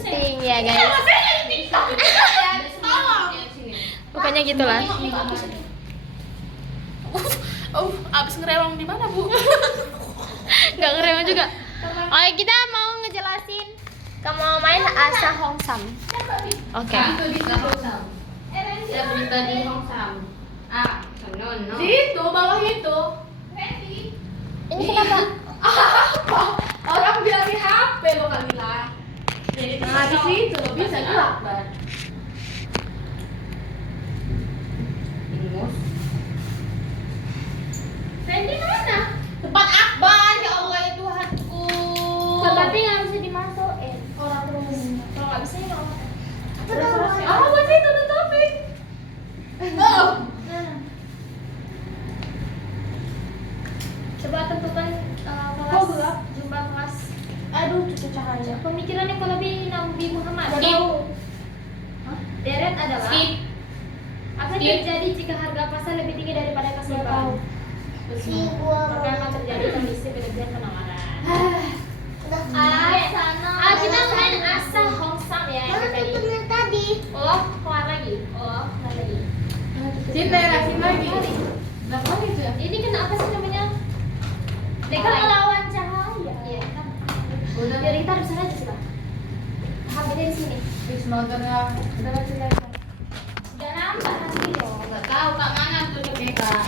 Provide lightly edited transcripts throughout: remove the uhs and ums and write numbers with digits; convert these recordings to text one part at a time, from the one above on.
penting ya guys. Pokoknya gitulah. Abis ngerewang di mana, Bu? Nggak ngerem juga. Oke, kita mau ngejelasin. Kamu mau main Asa Hongsam. Oke. Ya berita di Hongsam. No. Situ, bawah itu. Ini kenapa? Apa? Orang bilang di HP lo kali lah. Nah, di situ lo bisa gelap, Bar. Ingus. Randy mana? Tempat akbar ya Allah ya Tuhanku. Tapi nggak bisa dimasukin orang rumah. Kalau nggak bisa ya Terus. Buat situ tutupin. Oh. Coba tentukan kelas. Kok gelap? Jumlah kelas. Aduh, cucu cahaya. Pemikirannya kalau lebih Nabi Muhammad. Skip. Deret adalah Skip. apa yang Skip. terjadi jika harga pasar lebih tinggi daripada keseimbangan? Maka akan terjadi kondisi berlebihan penawaran. Kita main Asa Hongsam ya yang tadi. Oh, keluar lagi. Keluar lagi. Cinta rasin lagi. Berapa itu ya? Ini kenapa sih namanya? Mereka melawan cahaya. Iya kan. Jadi kita harus sana aja sih, Pak. Habis dari sini. Fix motornya. Udah lagi. Udah nambah nanti dong. Enggak tahu Kak mana tuh Rebecca.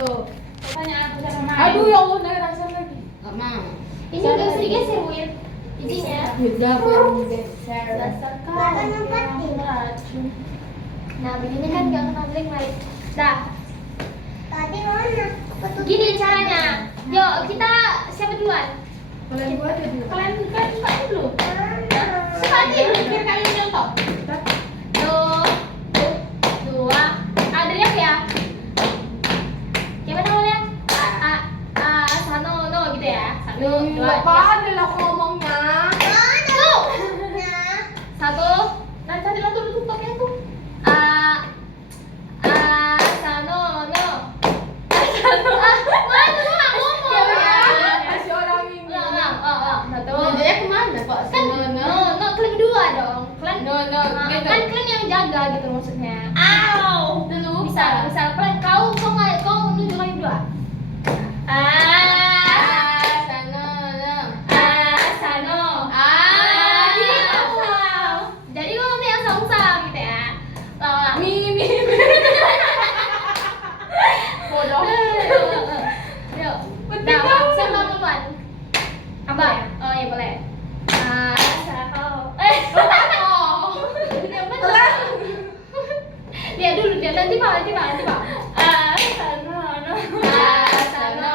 Tuh. Tanya aku sama Maya. Aduh ya Allah, dari rasa lagi. Enggak mau. Ini udah digeser, Win. Ininya. Beda yang geser. Dasar kau. Nah, begini kan nggak kena blank balik. Dah. Gini caranya. Yuk, kita siapa duluan? Kalian buat ya dulu. Kalian kan buka dulu. Coba aja biar kalian contoh. Dua. Teriak ya. Gimana kalian? Sano, no gitu ya. Satu, dua, tiga. Apaan lah ngomongnya? Satu. Nah, tadi lo tuh tutupnya tuh. Sano, no. Sano. Mana tuh nggak ngomong? Kasih orang ini. Satu. Belajarnya kemana Pak? Kan, no, kalian berdua dong. Kalian, No, gitu. kan kalian yang jaga gitu maksudnya. Au. Dulu. Misal kalian kau nunjuk kalian berdua. Sano. Gitu. Jadi gue ngomong yang sama gitu ya. Mimi. Bodoh. Yuk. Betul. Nah, siapa mau duluan? Abang. Oh iya boleh. Yang bener. Dia dulu dia nanti pak. Sano.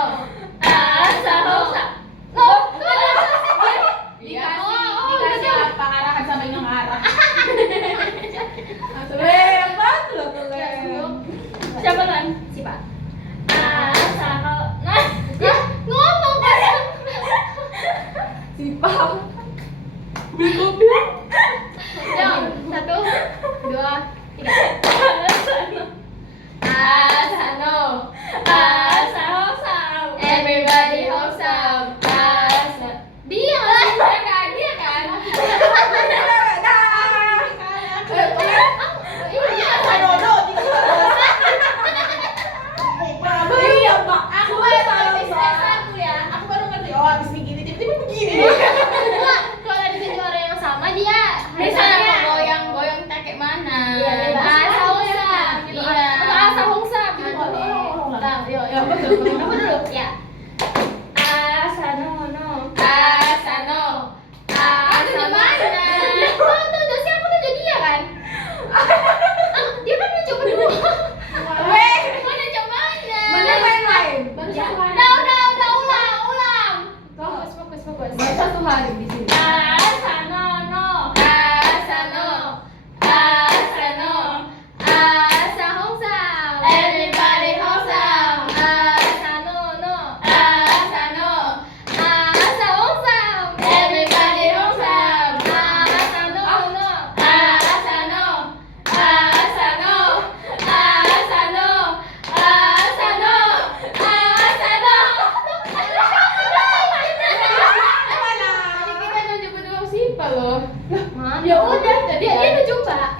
Ya udah, dia nunjuk Mbak.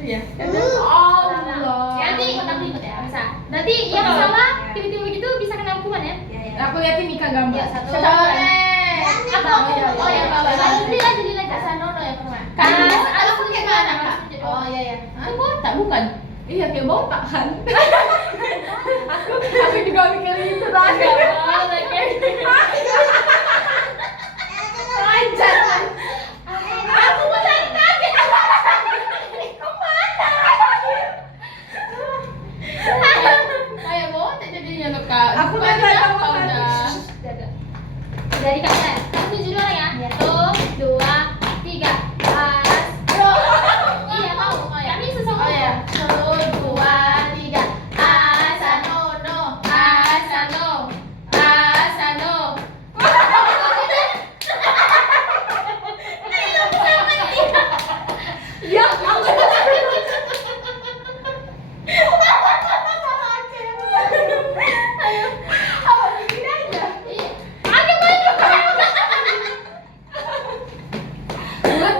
Iya. Allah. Nanti kotak berikut ya. Bisa. Berarti yang salah tiba-tiba gitu bisa kena hukuman ya? Aku liatin Nika gambar. Ya, satu. Oh ya, jadi lagi. Sanono yang pertama. Aku gimana? Oh iya ya. Itu botak bukan? Iya kayak botak kan. aku juga mikir itu tadi. Lancar. Aku mau cari kaget. Kayak botak jadinya loh kak. Aku udah datang makan. Dari kakak, kamu tujuh orang ya? 1, 2, 3. Bro. Iya mau. Kami sesama. Oh ya. 1, 2, 3. Asanono. Asano. Asano.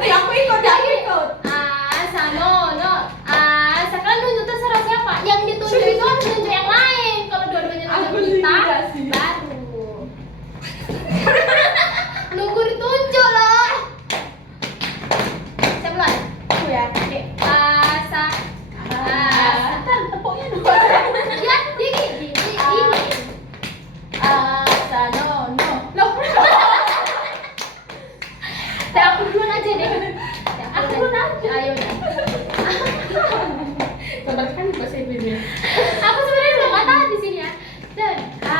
Ya, aku berarti aku ikut. Asanono. Kan nunjuk terserah siapa. Yang ditunjuk itu harus nunjuk yang lain. Kalau dua-duanya Aku nunjuk kita, juga sih. baru. Nunggu ditunjuk loh. Siapa mulai? Aku ya. Oke. Asa. Kan tepuknya dua. Ya, gini. Asanono. Loh. Nah, aku duluan aja deh. Aku duluan aja. Ayo deh. Coba kan bahasa Inggrisnya. Aku sebenarnya udah nggak tahan di sini ya. Dan 1,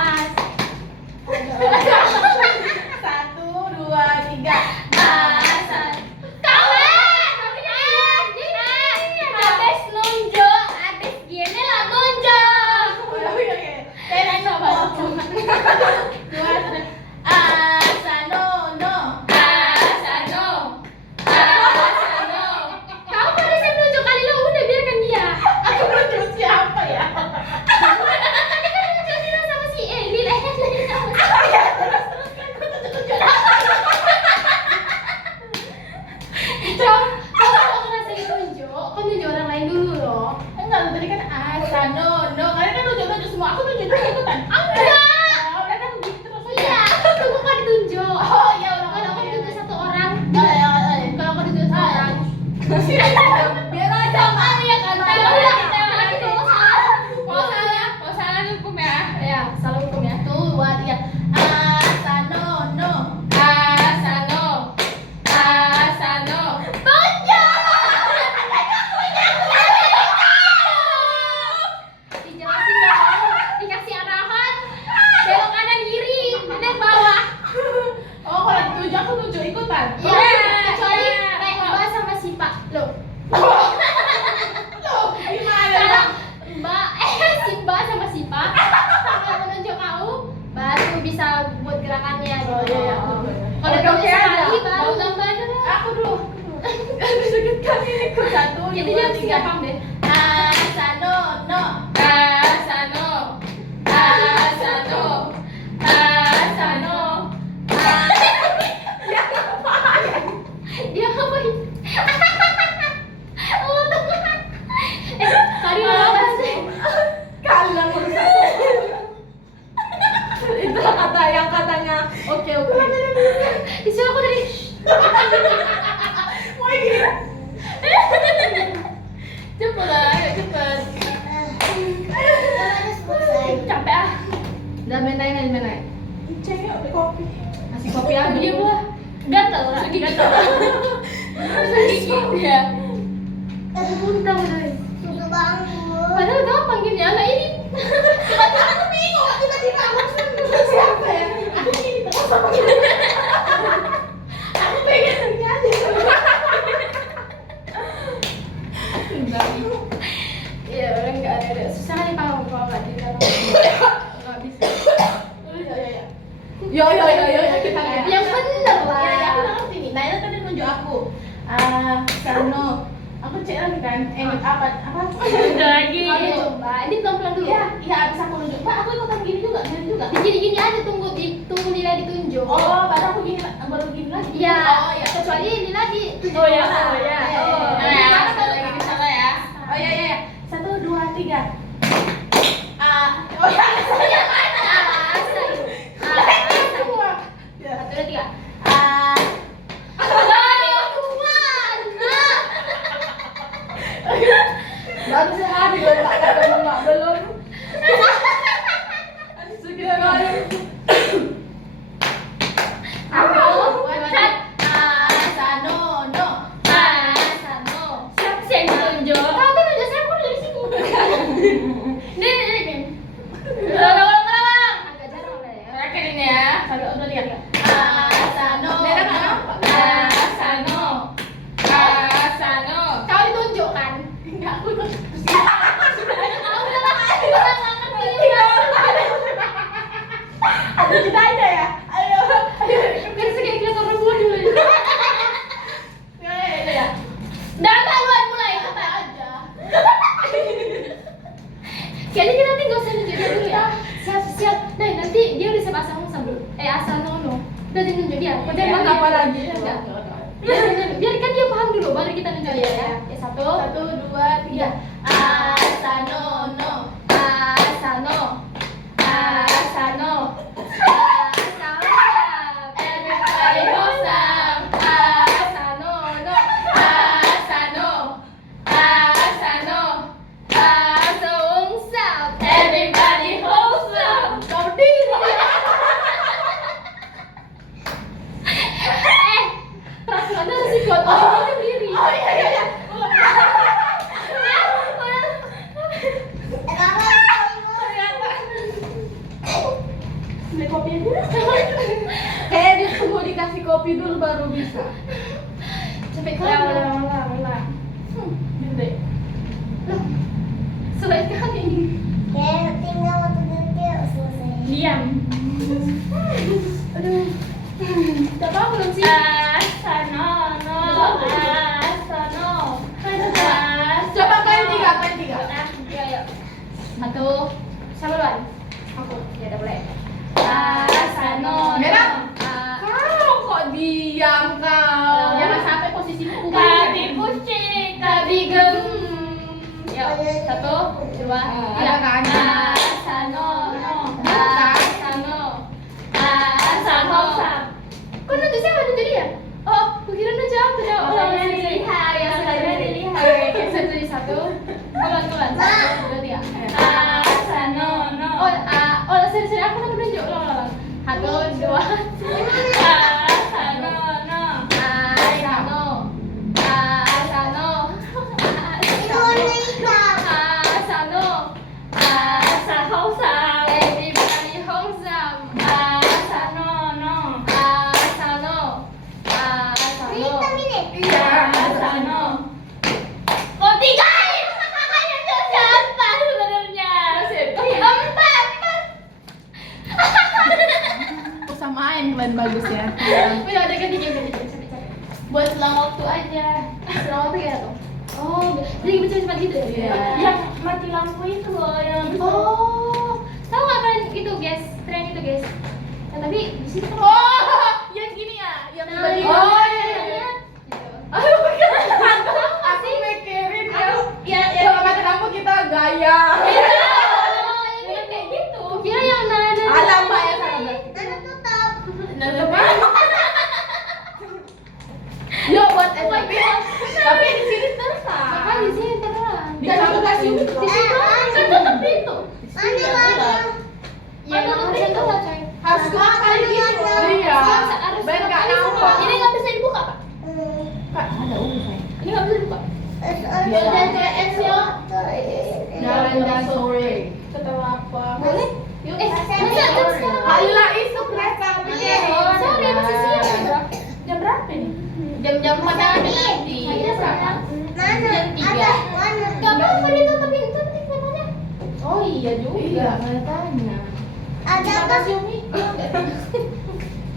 2, 3. Asan. Kawan. Habis nunjuk, habis gini lah nunjuk. Tereno bahasa. 2, 3. Asanono. Asano. Asano. Kamu pada saya nunjuk kali lo udah biarkan dia. Aku nunjuk siapa ya? Tadi kan nunjuk Lila sama si Lila sama si Kamu kalau ngerasa ditunjuk, kan nunjuk orang lain dulu loh. Enggak, tadi kan Asanono. Kalian kan nunjuk semua. Aku nunjuk juga ikutan. Enggak. Udah kan gitu terus. Iya, aku tunggu kau ditunjuk. Oh iya udah. Kalau aku ditunjuk satu orang, Iya. kalau aku ditunjuk satu orang. Biar aja. Ya kan? Ya udah, nanti kalau salah. Mau salah hukum ya. Ya, salah hukum ya. 2, 3. Asanono. Asano. Asano. Dijelasin dong, dikasih arahan. Belok kanan kiri, kanan bawah. Oh kalau ditunjuk aku nunjuk ikutan. Iya, kecuali kayak Mbak sama si Pak. Loh, Loh, gimana? kalau Mbak, si Mbak sama si Pak sampai menunjuk kau, baru bisa buat gerakannya gitu. Oh, iya, aku dulu. Kalau Oke, kamu oke sekali aja. baru tambah Aku dulu. Disebutkan ini ke 1, Jadi 2, dia 3. siapa deh? Asanono. Asano. Asano. Asano. Dia ngapain? Allah Tuhan. Tadi apa sih? Kalian merusak. Itulah kata yang katanya. Oke. Disuruh aku dari. Mau gini. Cepet lah, ayo cepet. Capek ah. Udah main naik. Cengok di kopi. Kasih kopi aja. Dia buah. Gatal lah. Gatal. Iya. Muntah udah. Padahal gampang gini anak ini. Tiba-tiba aku bingung, tiba-tiba aku nunjuk siapa ya? Aku gini terus sama gini. Aku pengen nyanyi. Iya, orang nggak ada. Susah nih kalau nggak di dalam. Nggak bisa. Yo kita lihat. Yang bener lah. Ya, aku ngerti nih. Naila tadi nunjuk aku. Asano. Aku cek lagi kan. Apa? Udah lagi. Ayo. Coba. Ini pelan-pelan dulu. Iya, iya bisa aku nunjuk. Mbak, aku ikutan gini juga, gini juga. Gini-gini aja tunggu nilai ditunjuk. Oh, baru aku gini, baru gini lagi. Iya. Oh, iya. Kecuali ini lagi tunjuk. Oh ya, orang. oh ya. Oh. Nah, ya, Gimana sekali kalau lagi di sana ya. Oh iya iya. 1 2 3. Oh ya, saya mana? Semua. Ya. 1, 2, 3. Baru sehari baru tak ada mama belum. Sekitar apa? Asanono. Asano. Siapa sih yang ditunjuk? Tahu kan ada saya pun dari sini. Nih. Ulang. Agak jarang lah ya. Terakhir ini ya. 1 2 3. Asano. Asano. Asano. Kau ditunjuk kan? Enggak, aku ikut. Ada kita aja ya. Ayo. Biar kayak kita rebut dulu. Ya. Dah haluan mulai Kata aja. Kayaknya kita nanti gak usah nunjuk dia dulu ya. Siap. Nah nanti dia udah siap asal dulu. Asanono. Udah tunjuk dia. Kau jangan Emang apa lagi? Enggak. Biarkan dia paham dulu, baru kita nunjuk dia ya. 1, 1 2 3. Asanono. Asano. Everybody hosam. Asanono. Asano. Asungsap. Everybody hosam. Kau diri. Peraturannya masih kuat. Oh, ini sendiri. Oh iya. Beli kopi dulu. Kayak ditunggu dikasih kopi dulu baru bisa. Cepet Ulang. Gitu. Loh, sulit kali ini. Tinggal waktu detik selesai. Diam. Aduh. Udah apa belum sih? Asanono. Coba kalian tiga. Ayo. 1. Siapa duluan? Aku. Ya udah boleh. Asanono. Merah. Kau kok diam kau? Jangan sampai posisimu Tapi pusing, tapi gem. Yuk, 1, 2, 3. ada kan? Asanono. Kok nunjuk siapa nunjuk dia? Oh, kukira nunjuk aku jawab. Makanya Oh, dilihat, ya, makanya dilihat. Oke, 1, 1. Ulang. 1, 2, 3. Asanono. Oh, seri aku nak menunjuk. Ulang. 1, 2. Asanono. Everybody wholesome. Iya, Asano. Oh, 3. Kakaknya siapa sebenarnya? Empat. Usah main kalian bagus ya. Udah ganti game. Buat selang waktu aja. Selang waktu ya tuh. Oh, jadi cepat-cepat gitu ya? Iya. Yang mati lampu itu loh, yang oh, tahu nggak kalian itu guys, tren itu guys. Nah, tapi di sini kan Oh, yang gini ya, yang Nah, tiba-tiba. oh, iya. iya. Aduh, aku mikirin ya kalau mati lampu kita gaya. Iya, kayak gitu. Kira yang nada. Ada mbak ya sana mbak. Nah, apa? Yo buat tapi di sini terang. Makanya di sini terang. Di kamu kasih Di situ kan tetap pintu. Ya, harusnya tuh lah coy. Harus kuat kali gitu. Iya. Harus Biar nggak kali semua. nampak. Ini nggak bisa dibuka pak. Kak, ada sayang. Ini nggak bisa dibuka. Jangan sore. Setelah apa? Boleh? Yuk, Masa jam sekarang? Hala itu kereta. Sorry, masih siang. Jam berapa ini? Jam-jam makan nanti. Iya, berapa? Mana? Jam 3. Gak apa-apa ditutup pintu nanti katanya. Oh iya juga. Iya, mana tanya. Ada apa? Makasih Umi.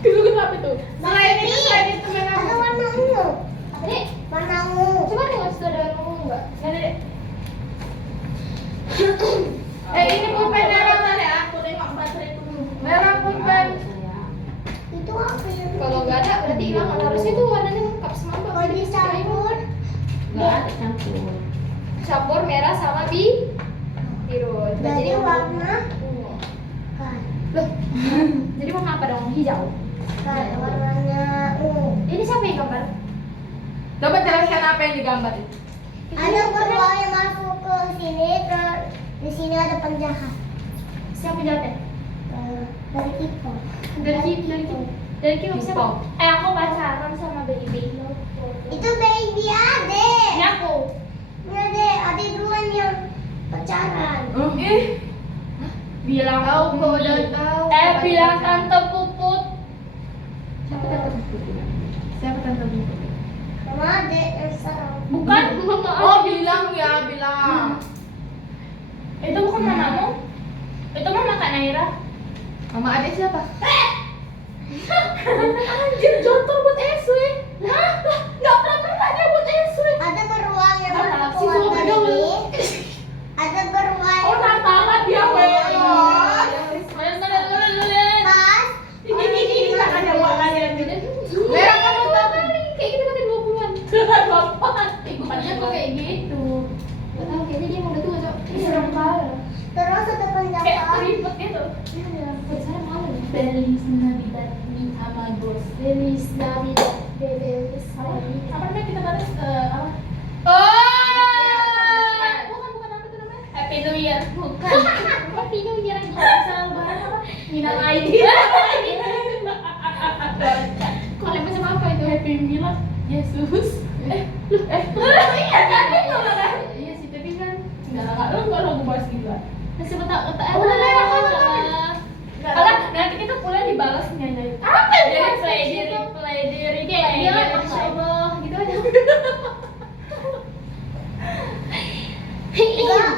Dulu kenapa tuh? Selain itu main apa? Ada warna ungu. Apa nih? Warna ungu. Coba nih nggak sudah ada Ini pulpen merah tadi aku tengok baterai dulu. Merah pulpen. Itu apa ya? Kalau nggak ada berarti hilang. Harusnya tuh warnanya lengkap semua. Kalau dicampur, Enggak ada campur. Campur merah sama biru. jadi warna ungu. kan. Loh. Jadi warna apa dong? Hijau. Kan warnanya ungu. Ini siapa yang gambar? Coba jelaskan apa yang digambar itu. Ada beruang yang masuk ke sini, terus di sini ada penjahat. Siapa jahatnya? Dari Ipo. Dari Kim siapa? Aku pacaran sama baby. Itu baby Ade. Ini aku. Ini Ade duluan yang pacaran. Bilang Tahu kok udah tahu. bilang tante Puput. Siapa tante Puput? Siapa tante Puput? Sama Ade yang sekarang. Bukan, Oh, bilang ya, bilang. Itu bukan mamamu. Itu mama Kak Naira. Mama adik siapa? Anjir, jontor buat SW. Hah? Nggak pernah dia buat SW. Ada beruang yang Apa? masuk Si ke Sultan warna dulu. ini. Ada beruang Oh, yang Natalan dia, weh. pas. Ini ada warnanya. Merah kamu tahu? Kayak gitu kan 20-an. Bapak. Bukannya kok kayak gitu. Gak tau, kayaknya dia udah tua, Cok. Ini serem banget. Terus ada Kayak penjahat. keriput gitu. Iya, saya malu. Feliz Navidad mi amigos. Feliz Navidad, bebés. Apa namanya kita balas apa? Bukan apa tuh namanya? Happy New Year. Bukan. Happy New Year yang bisa lebaran apa? Minal Aidin. Kalau macam apa itu? Happy Milad Yesus. Iya sih, tapi kan enggak lagu bahas gitu. Siapa tahu kata Alah, nanti kita pulang dibalas nyanyi. Apa itu? Play diri kayak Masya Allah gitu aja. Enggak,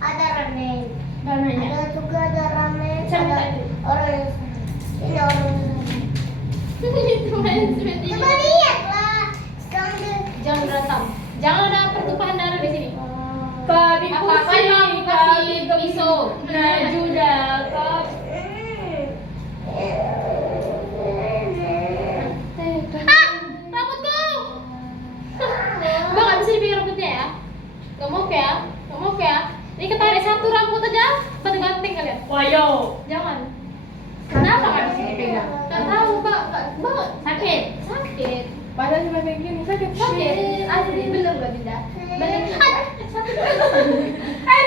ada ramen. Namanya. Ada juga ada ramen. Siapa Ada itu? orang yang sama. Ini orang yang sama. Itu main Coba lihatlah. Sekarang dia. Jangan berantem. Jangan ada pertumpahan darah di sini. Kami Apa-apa yang kasih pisau. Najuda. Rambutku. Bang, nggak bisa dipikir rambutnya ya? Gak mau ya? Gak mau ya? Ini ketarik satu rambut aja, banting-banting kalian. Wayo, jangan. Kenapa nggak bisa dipegang? Gak tahu, Mbak. Mbak, sakit. Sakit. Padahal cuma kayak gini sakit. Sakit. Asli bener loh, Dinda. Bener. Sakit.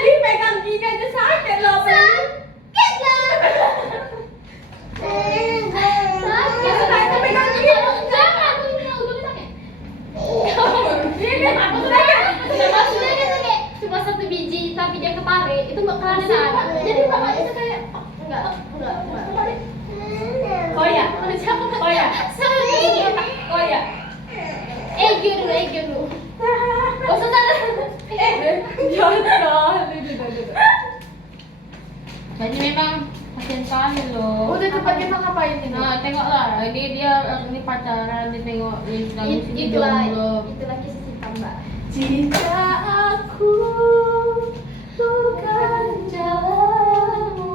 Dipegang gini aja sakit loh. Sakit lah. Sakit. Sakit. Pegang gini. Jangan. Ujungnya sakit. Ini aku Nggak, maksudnya dia tuh kayak cuma satu biji tapi dia ketarik itu bakalan sana. Jadi bapak itu kayak enggak. Oh ya, siapa? Oh ya, oh ya. Ego dulu. Oh susah. Jadi memang kasihan sekali loh. Udah cepat kita ngapain ini? Nah, tengoklah. Ini pacaran, ditengok Itulah kisah cinta Mbak. Jika aku bukan jalanmu.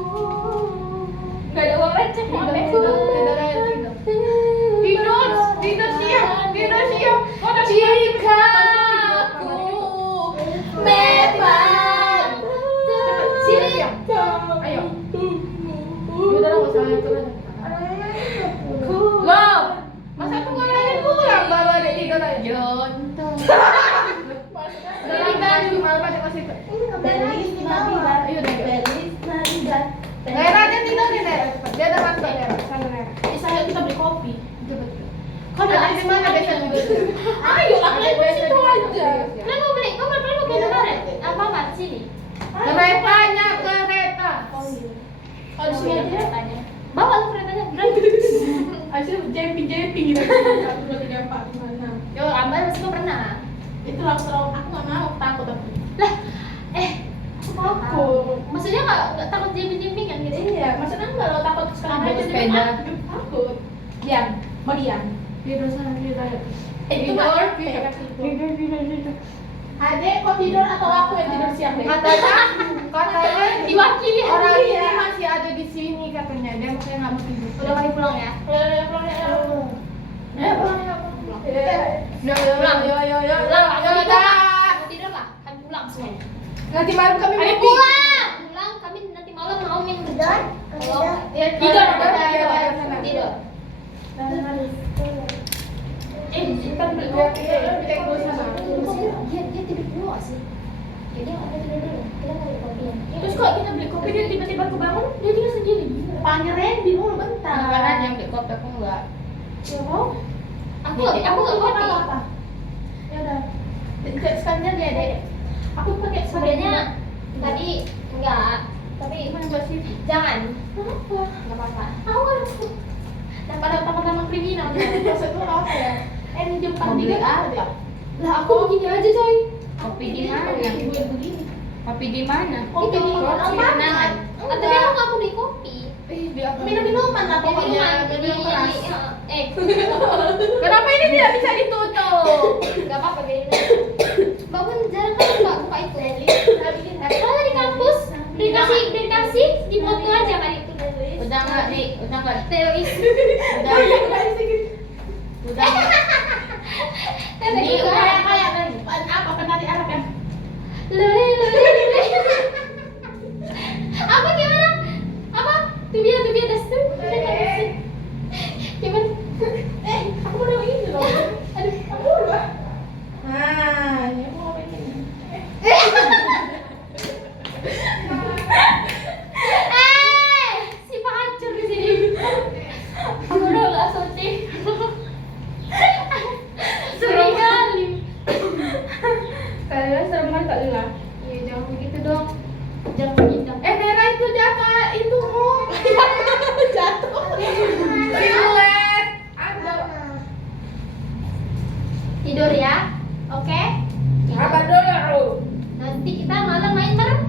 Gak ada uang receh mau Tidur siap. Jika aku memang cinta. Ayo. Udah lah, usah turun. Loh, masa aku ngalahin pulang baru ada tidur aja. Jontor. Dari baju malam ada masih. Belis di bawah. Ayo deh. Feliz Navidad. Nera aja tidur nih Nera. Dia ada mantel Nera. Sana Nera. Saya kita beli kopi. Kau ada di mana biasa juga? Ayo, aku Ada biasa situ juga. aja. Kalian mau beli? Kau mau ke mana? Apa mat sini? Keretanya kereta. Oh, di sini aja keretanya. Bawa lah keretanya. Berani. Asyik jumping gitu. 1, 2, 3, 4, 5, 6. Yo, Ambar pasti kau pernah. Itu aku terlalu aku nggak mau takut aku. Lah, aku takut. Maksudnya nggak takut jumping kan gitu? Iya, maksudnya enggak lo takut sekarang Ambil aja sepeda. Takut. Diam, mau diam. Tidur sana tidur. Itu mah tidur. Adek kok tidur atau aku yang tidur siang deh? Katanya Katanya Diwakili orang hari ini masih ada di sini katanya. Dia makanya nggak mau tidur. Udah kali pulang ya? Udah pulang ya. Pulang. Yo. Pulang, Yo, aku dah. tidur lah. Kami pulang semuanya. Nanti malam kami Kami meeting. pulang. Pulang kami nanti malam mau main tidur. Ya, Tidur. tidur. Simpan beli Biar kita take dulu sana. Dia tidur dulu nggak sih? Jadi ada tidur dulu. Kita nggak beli kopi. Terus kok kita beli kopi dia tiba-tiba kebangun Dia tinggal sendiri. panggil Randy dulu bentar. Karena dia beli kopi aku enggak. Ya mau? Aku nggak kopi. apa? Ya udah. Sekalian dia deh. Aku pakai Sebenarnya tadi enggak. Tapi Gimana Mbak Sih? jangan. Kenapa? Nggak apa-apa. Aku kan Daripada teman-teman kriminal. maksud lu apa ya? Jam Mau beli 4 apa? Lah aku begini aja coy. Kopi di mana? Ibu yang begini. Kopi di mana? Kopi di Kopi kenangan. Tapi aku nggak mau beli kopi. Minum-minuman lah pokoknya. Minum keras. Kenapa ini tidak bisa ditutup? Gak apa-apa biarin aja. Mbak Pun jarang kan buka itu. Kalau di kampus dikasih di foto aja kan itu. Udah enggak. Teroris. Udah. Teroris Ini juga. Kayak apa penari Arab ya? Lore. Apa gimana? Apa? Tubia das tuh. Gimana? Aku mau ini loh. Aduh. Aku udah. Nah, ini aku mau ini. Si pancur di sini. Aku udah nggak sote. Serem kali. Kalian serem kan Kak Lila? Iya jangan begitu dong. Jangan begitu. Nera itu jatuh itu. Jatuh. Silet. Ada. Tidur ya. Oke? Apa dulu? Nanti kita malam main bareng.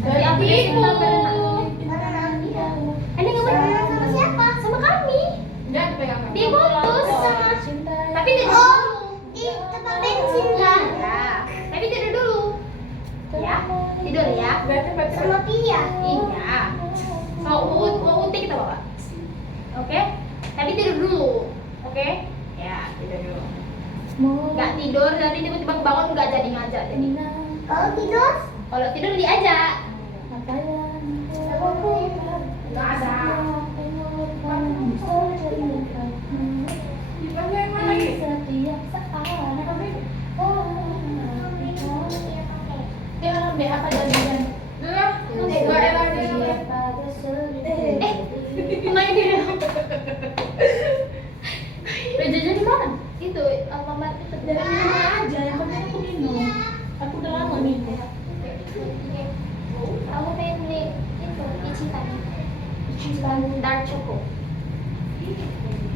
Nanti aku Ibu. senang bareng. Ada yang main sama siapa? Sama kami. Jangan pegang. Di botus. Tapi tidur dulu. tempat bensin kan? Ya. Tapi tidur dulu. Ya. Tidur ya. Berarti Sama Pia. Iya. Mau uti kita bawa. Oke? Tapi tidur dulu. Oke? Ya, tidur dulu. Nggak tidur nanti tiba-tiba bangun nggak jadi ngajak jadi. Kalau tidur? Kalau tidur diajak. Nggak ada. Dipanggil yang mana lagi? Dia orang BH apa jadian? Gua era dia. Main dia. Bejanya di mana? Itu Alfamart itu. Dari mana aja, yang penting aku minum. Aku udah lama minum. Aku pengen beli itu Ichitan dark choco.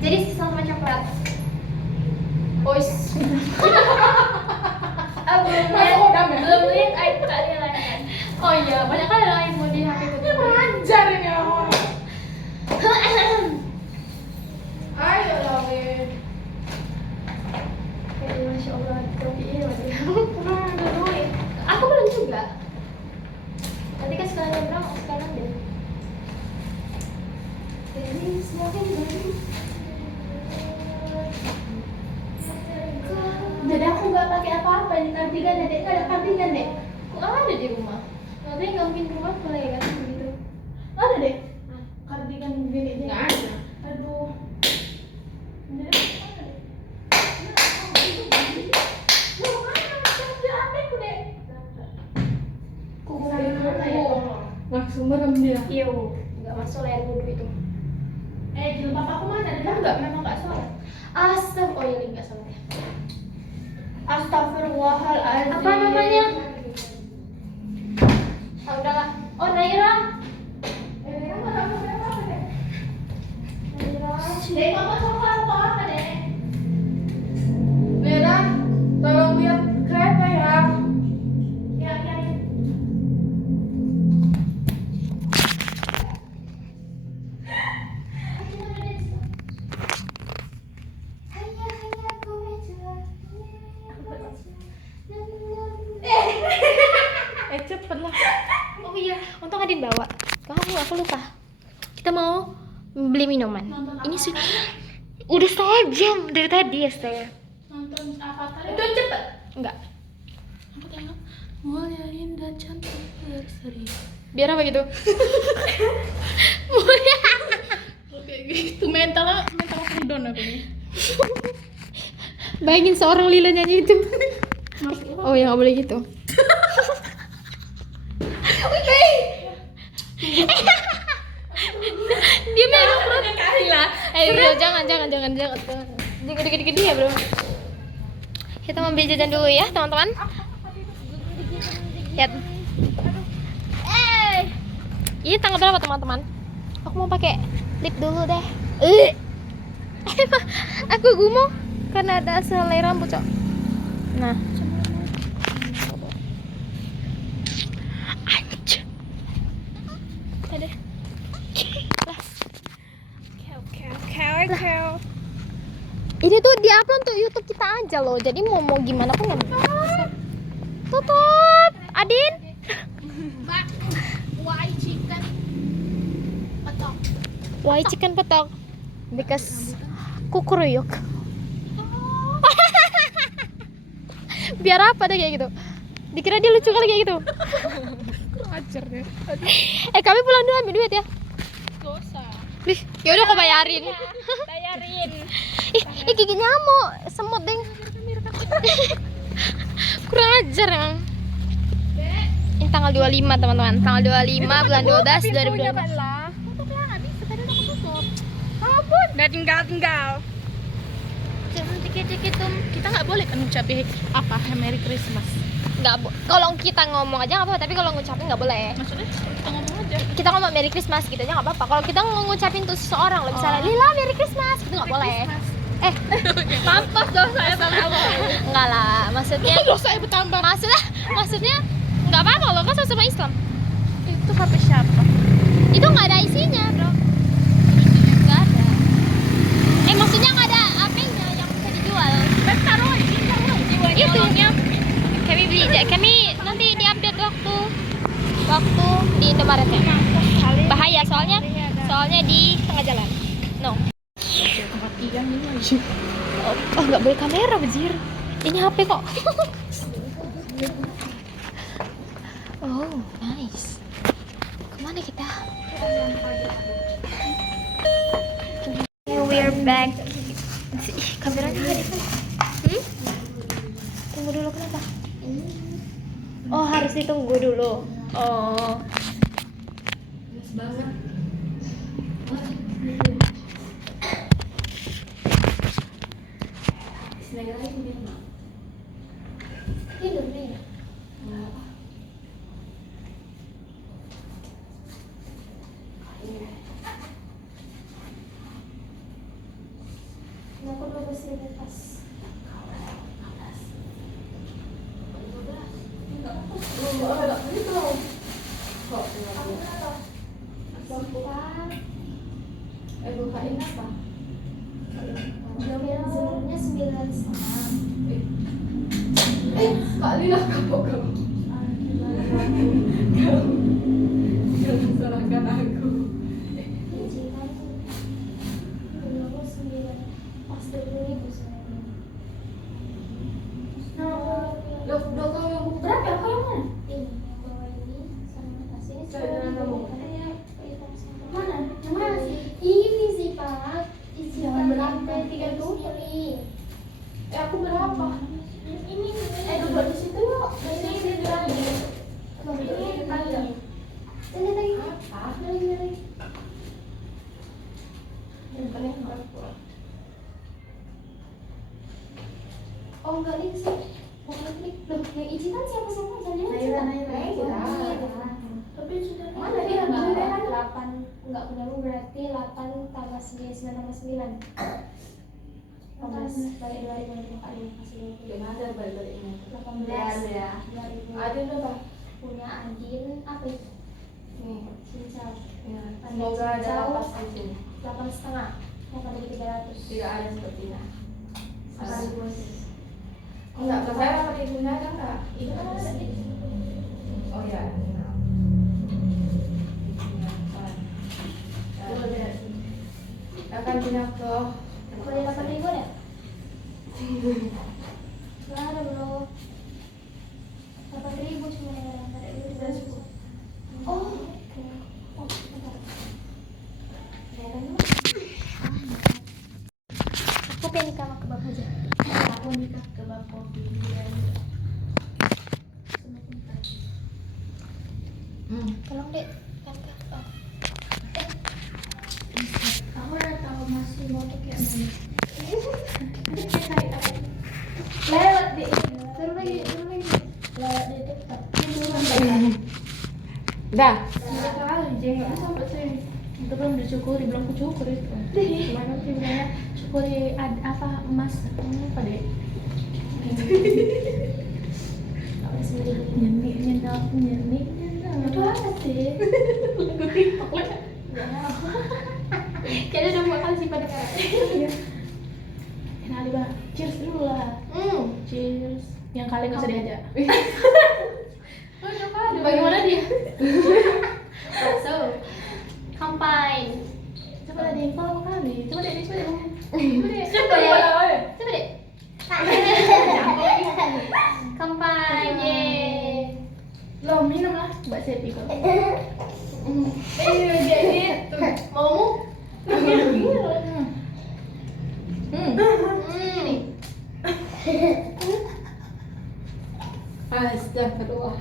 Jadi sama coklat. Ois. Masuk udah Belum lihat iPad kali lain. Oh iya, banyak kali lain mau di HP ku. Ajar ini orang. Ayo Lawin. Masya Allah, kopi ini masih. Aku belum juga. Nanti kan sekalian berang, sekarang deh. Jadi aku nggak pakai apa-apa ini kardigan ya, Dek. Nggak ada kardigan, Dek. Kok ada di rumah? Nanti nggak mungkin ke rumah mulai kan begitu. Nggak ada, Dek. Kardigan gini aja. Nggak ada. Aduh. Jadi aku nggak ada, Dek. Loh, mana? Kerja apa itu, Dek? Kuku Saya mana ya? Langsung merem dia. Iya, nggak masuk air wudhu itu. Jilbab aku mana? Ada nggak? Memang nggak sholat. Astagfirullah, oh iya nggak salah. Astagfirullahaladzim. Apa namanya? Ah, udahlah. Oh, Naira. Naira nggak tahu berapa, Dek. Naira. Dek, mama suka apa, Dek? Merah, tolong lihat kereta ya. Kira-kira cepet lah. Oh iya, untung Adin bawa. Aku lupa. Kita mau beli minuman. Ini sudah udah 1/2 jam dari tadi ya saya. Nonton Avatar. Itu cepet. Enggak. Aku tengok. Mulia indah cantik berseri. Biar apa gitu? Oke gitu mental aku down aku nih. Bayangin seorang Lila nyanyi itu. Oh ya nggak boleh gitu. Dia memang perut kali lah. Jangan dikit-dikit dia bro. Kita mau beli jajan dulu ya teman-teman. Lihat. Ini tanggal berapa teman-teman? Aku mau pakai lip dulu deh. Aku gumoh karena ada selai rambut cok. Nah. Anjir. Ada. Oke. Ini tuh di-upload untuk YouTube kita aja loh. Jadi mau gimana pun nggak bisa. Tutup. Adin. Why chicken petok? Because kukuruyuk. Biar apa deh kayak gitu? Dikira dia lucu kali kayak gitu. Ajar deh. Kami pulang dulu ambil duit ya. Dosa. Ya udah kau bayarin. Bayarin. Ih gigi nyamuk, semut deng. Kurang ajar emang. Ini tanggal 25 teman-teman. Tanggal 25 bulan 12 2020. Udah tinggal. Jangan dikit-dikit tuh. Kita nggak boleh kan ngucapin apa Merry Christmas. Kalau kita ngomong aja nggak apa-apa, tapi kalau ngucapin nggak boleh. Maksudnya kita ngomong aja. Kita ngomong Merry Christmas gitu aja nggak apa-apa. Kalau kita ngucapin tuh seseorang, loh, misalnya Lila Merry Christmas, itu nggak boleh. Mampus dosa ya sama aku. Enggak lah, maksudnya Dosa yang bertambah. maksudnya nggak apa-apa loh, kan sama Islam. Itu HP siapa? Itu nggak ada isinya bro. Nggak ada. Maksudnya nggak ada HP-nya yang bisa dijual. Taruh Itu kami nanti diupdate waktu di Indomaret ya. Bahaya soalnya di tengah jalan. No. Kematian ini aja. Oh nggak boleh kamera bejir. Ini HP kok. Oh nice. Kemana kita? We're back. Kameranya nggak di sana. Tunggu dulu kenapa? Oh harus ditunggu dulu. Oh. Banget. Kenapa lu mesti lepas? Bukain apa? Jamnya 9:30. Kak Lila kapok kamu. Jangan salahkan aku. Izinkan dulu 9 pas 2000 sebenarnya. Loh, tahu yang buku berapa? Kau yang mana? Ini yang bawah ini sama atas ini. Jangan kamu. Mana? Yang mana sih? Ini sih Pak. Jangan berapa? 30 nih. Aku berapa? Ini Duduk di situ yuk. ini lagi. Ini panjang. Ini lagi. Lagi. Yang paling berapa? Oh enggak ini sih. Bukan klik. Loh, yang izinan siapa-siapa aja nih? Naira. Tapi sudah Mana dia? 8 enggak benar berarti 8 tambah 9 tambah 9. 18 balik 2000 kali kasih Gimana balik-baliknya? 18 ya. 2000. Ada berapa? Punya Andin apa itu? Nih. Cincau. Ya. Semoga ada lapas di sini. 8,5. 8.300. Tidak ada sepertinya. Sekali bos. Enggak, saya dapat ibunya ada enggak? Itu kan ada sedikit. Oh ya. Akan pinapto. Boleh 8.000 ya? Nggak ada bro. 8.000 cuma yang ada itu. Oh, oke. Oh, bentar. Aku pengen nikah sama kebab aja. Aku nikah kebab kopi. Tolong dek, kan kak. Aku udah tahu masih mau tuh kayak mana. Lewat dek. Turun lagi. Lewat di TikTok. Dah. Sudah kali jenggot sampai sini. Itu belum disyukuri, belum kucukur itu. Cuma nanti bilangnya syukuri apa emas apa deh. Nyanyi. Itu apa sih? Lagu TikTok lah. Kayaknya udah mau kali sih pada kak. Kenali bah. Cheers dulu lah. Cheers. Yang kalian nggak usah diajak. Bagaimana dia? So, kampai. Coba deh, kalau kali. Coba deh. Coba deh. Kampai, yeay. Lo minum lah, Mbak Seti kok. Jadi tuh mau Astagfirullah.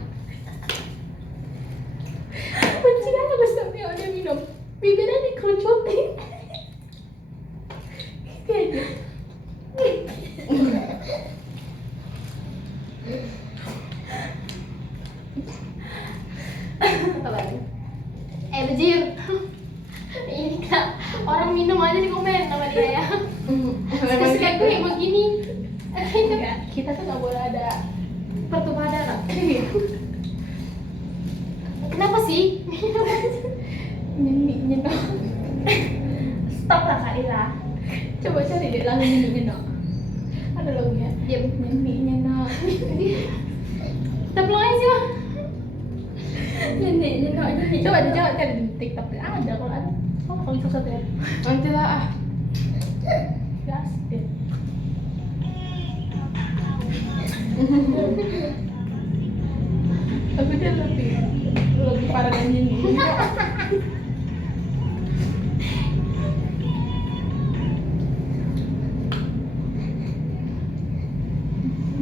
Benci kan aku setiap dia minum. Bibirnya dikerucutin. Kayak gitu. apa lagi? Bejir. Ini kak, orang minum aja di komen sama dia ya. Terus kayak gue kayak begini. Enggak, kita tuh nggak boleh ada Pertumpahan darah. Kenapa sih? nyenok. Stop lah Kak Ira. Coba cari deh lagu nyenok. Ada lagunya. Diam. Nyenok. Kita pulang aja sih bang. Nyenok. Coba cari di TikTok. Ada kalau ada. Oh, kalau susah ya. Nanti lah ah. Gas deh. Tapi dia lebih parah dari ini.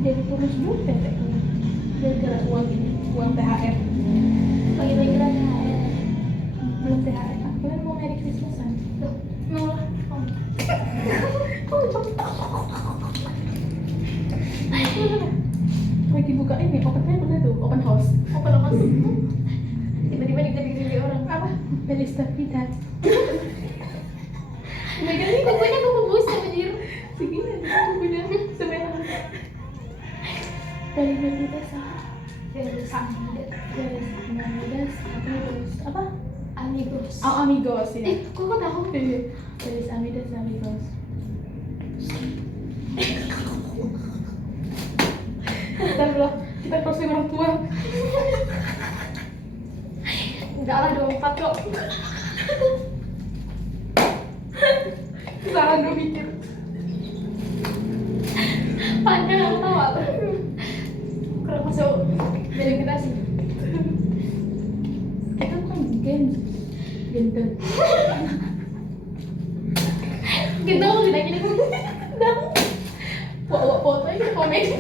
Jadi kurus juga deh. Gara-gara uang ini, uang THR. Bagi-bagi lah. Belum THR. Kalian mau Merry Christmas-an? Loh, mau lah. Lagi buka ini, opennya mana tuh? Open house. Tiba-tiba kita bikin orang. Apa? Belista Vida. Megan ini kukunya kuku busa anjir. Segini aja udah sebenarnya. Dari Belista apa? Amigos. Oh, amigos ya. Kok kau tahu? Dari amigos. Astagfirullah, kita crossing orang tua. Enggak lah 24 kok. Salah gue mikir. Panjang aku tahu apa. Kurang masuk verifikasi. Itu kan game gendut. Kita mau tidak gini. Bawa foto aja komen.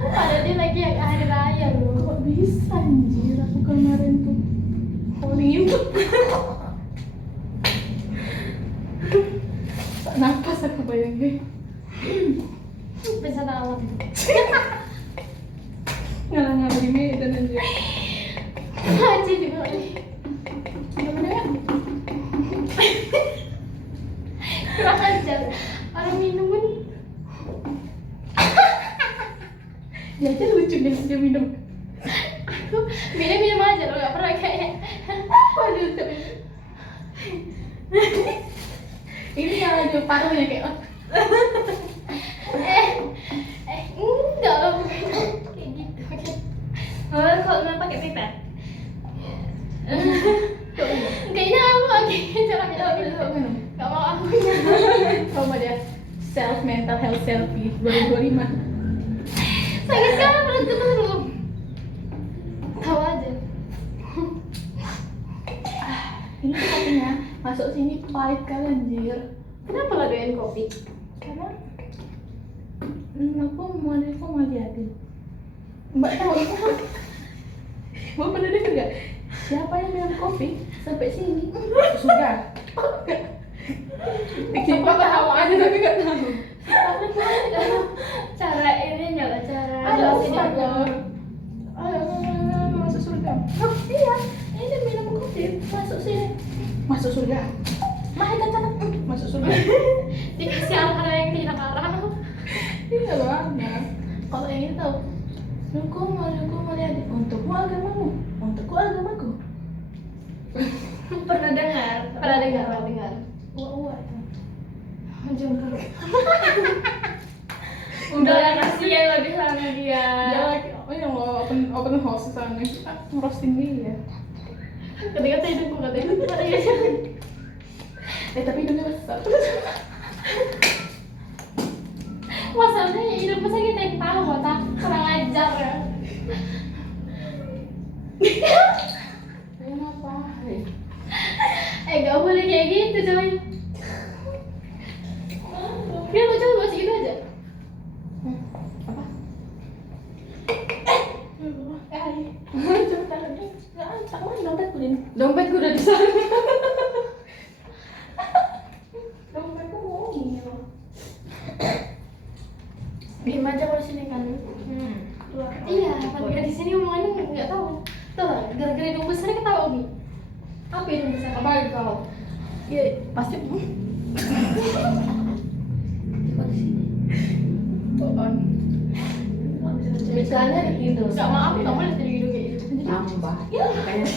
Padahal dia lagi yang hari raya loh. Kok bisa anjir aku kemarin tuh calling itu. Tak nafas aku bayangin. Bisa tahu. Ngalah-ngalah ini dan anjir. Aja juga lagi. Gimana ya? Kurang ajar. Orang minum pun. Ya aja lucu dia minum. Minum aja lo nggak pernah kayak. Waduh, tapi ini yang ada paruhnya kayak Enggak pakai pipet. Kayaknya aku lagi cara minum. Gak mau aku. Coba dia self mental health selfie 2025. Sakit sekali perutku tuh. Tahu aja. Ini kopinya masuk sini pahit kali anjir. Kenapa gak doyan kopi? Karena aku mau liatin. Mbak tahu Mbak pernah dengar gak? Siapa yang minum kopi sampai sini? Sudah. Bikin apa tahu aja tapi gak tahu. Cara ini nggak cara Ayo, jelasin astaga. aku. Ayo, masuk surga. Oh iya, ini minum kopi masuk sini. Masuk surga. Mah kita masuk surga. Dikasih arah yang tidak arah. Iya banget. Kalau yang ini tahu. Dukung lihat untukmu agamamu, untukku agamaku. Pernah dengar. Uwa. Jongkok. Udah lah, kasihan lebih lama dia. Dia lagi, yang mau open house sana, kita ngerosting dia. Ketika hidupku katanya. Tapi hidungnya besar. Masalahnya hidup masa kita yang tahu, tak kurang ajar ya. Kenapa? Gak boleh kayak gitu coy. Dia lucu masih gitu aja. Apa? Dompetku udah di sana. Dompetku mungil. Diem aja kalau sini kan. Iya, kalau di sini omongannya nggak tahu. Tuh, gara-gara hidung besar ketawa Umi. Apa hidung besar? Apa itu kau? Iya, pasti. On. Misalnya gitu. Gak maaf, gak boleh dari hidung kayak gitu. Tambah. Ya, makanya.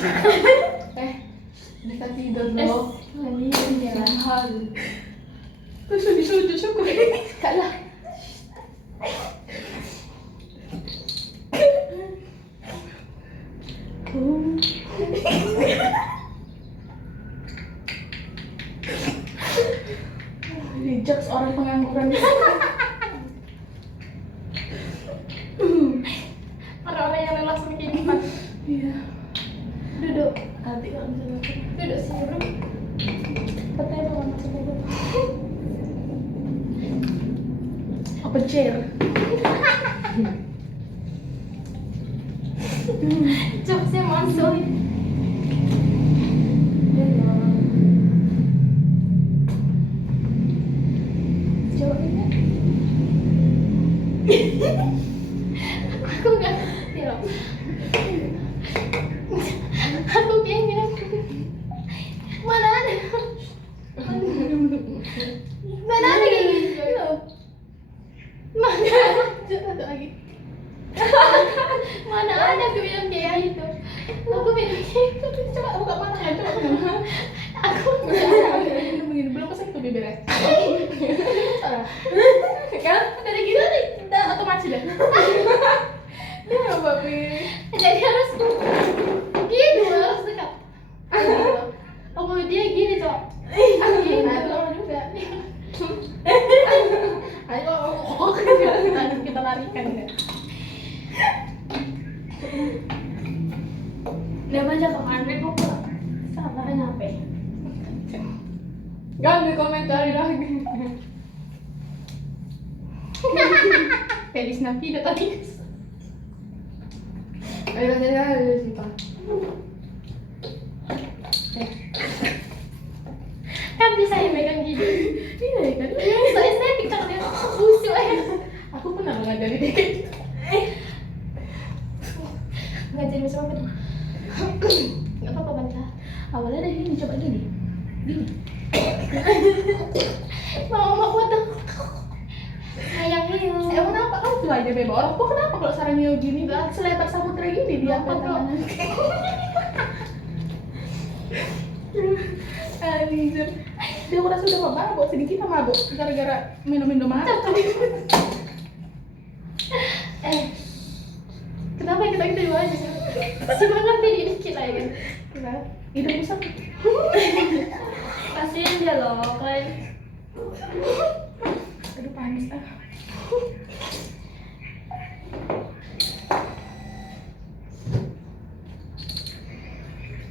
Bisa tidur loh. Ini hal. Terus disuruh syukur. Kalah. Dijaks orang pengangguran. Orang-orang yang lelah sama kehidupan. Iya. Duduk. Nanti kalau misalnya Duduk sini bro. katanya mau masuk dulu. Apa chair? Jokesnya masuk. Jawabnya. Aku nggak ngerti loh. Aku kayak gini. Mana ada? Mana ada kayak gitu? Mana? Ada lagi. Mana ada aku bilang kayak gitu? Aku bilang kayak gitu. Coba buka mata ya, coba minum. Aku Minum begini, belum pasang itu bibirnya. Kan dari gitu nih, udah otomatis dah. Ya, Babi. jadi harus gitu, harus dekat. Oh, dia gini cok. Gini. Nah, itu orang juga. Ayo, kita larikan ya. Dia baca ke Andre kok salah nyampe. Gak ambil komentar lagi. Feliz Navidad tadi. Ayo saya sih Pak. Kan bisa ya megang gini. Iya kan. So estetik kan dia busuk aja. Aku pernah ngajari dia kayak gitu. Ngajarin sama apa? Enggak apa-apa baca. Awalnya dari gini, coba gini. Gini. Mama foto. Sayang Rio. Emang kenapa kan itu aja bebek orang kok kenapa kalau sarangnya gini gak selebar samudra gini dia Apa, bro? Anjir. Dia merasa udah mabuk, sedikit mabuk gara-gara minum mabuk. Kenapa kita dua aja sih? Si mana tadi dikit lah ya kan. Kenapa? Hidung besar. Kasihan dia loh, kalian. Aduh panas ah.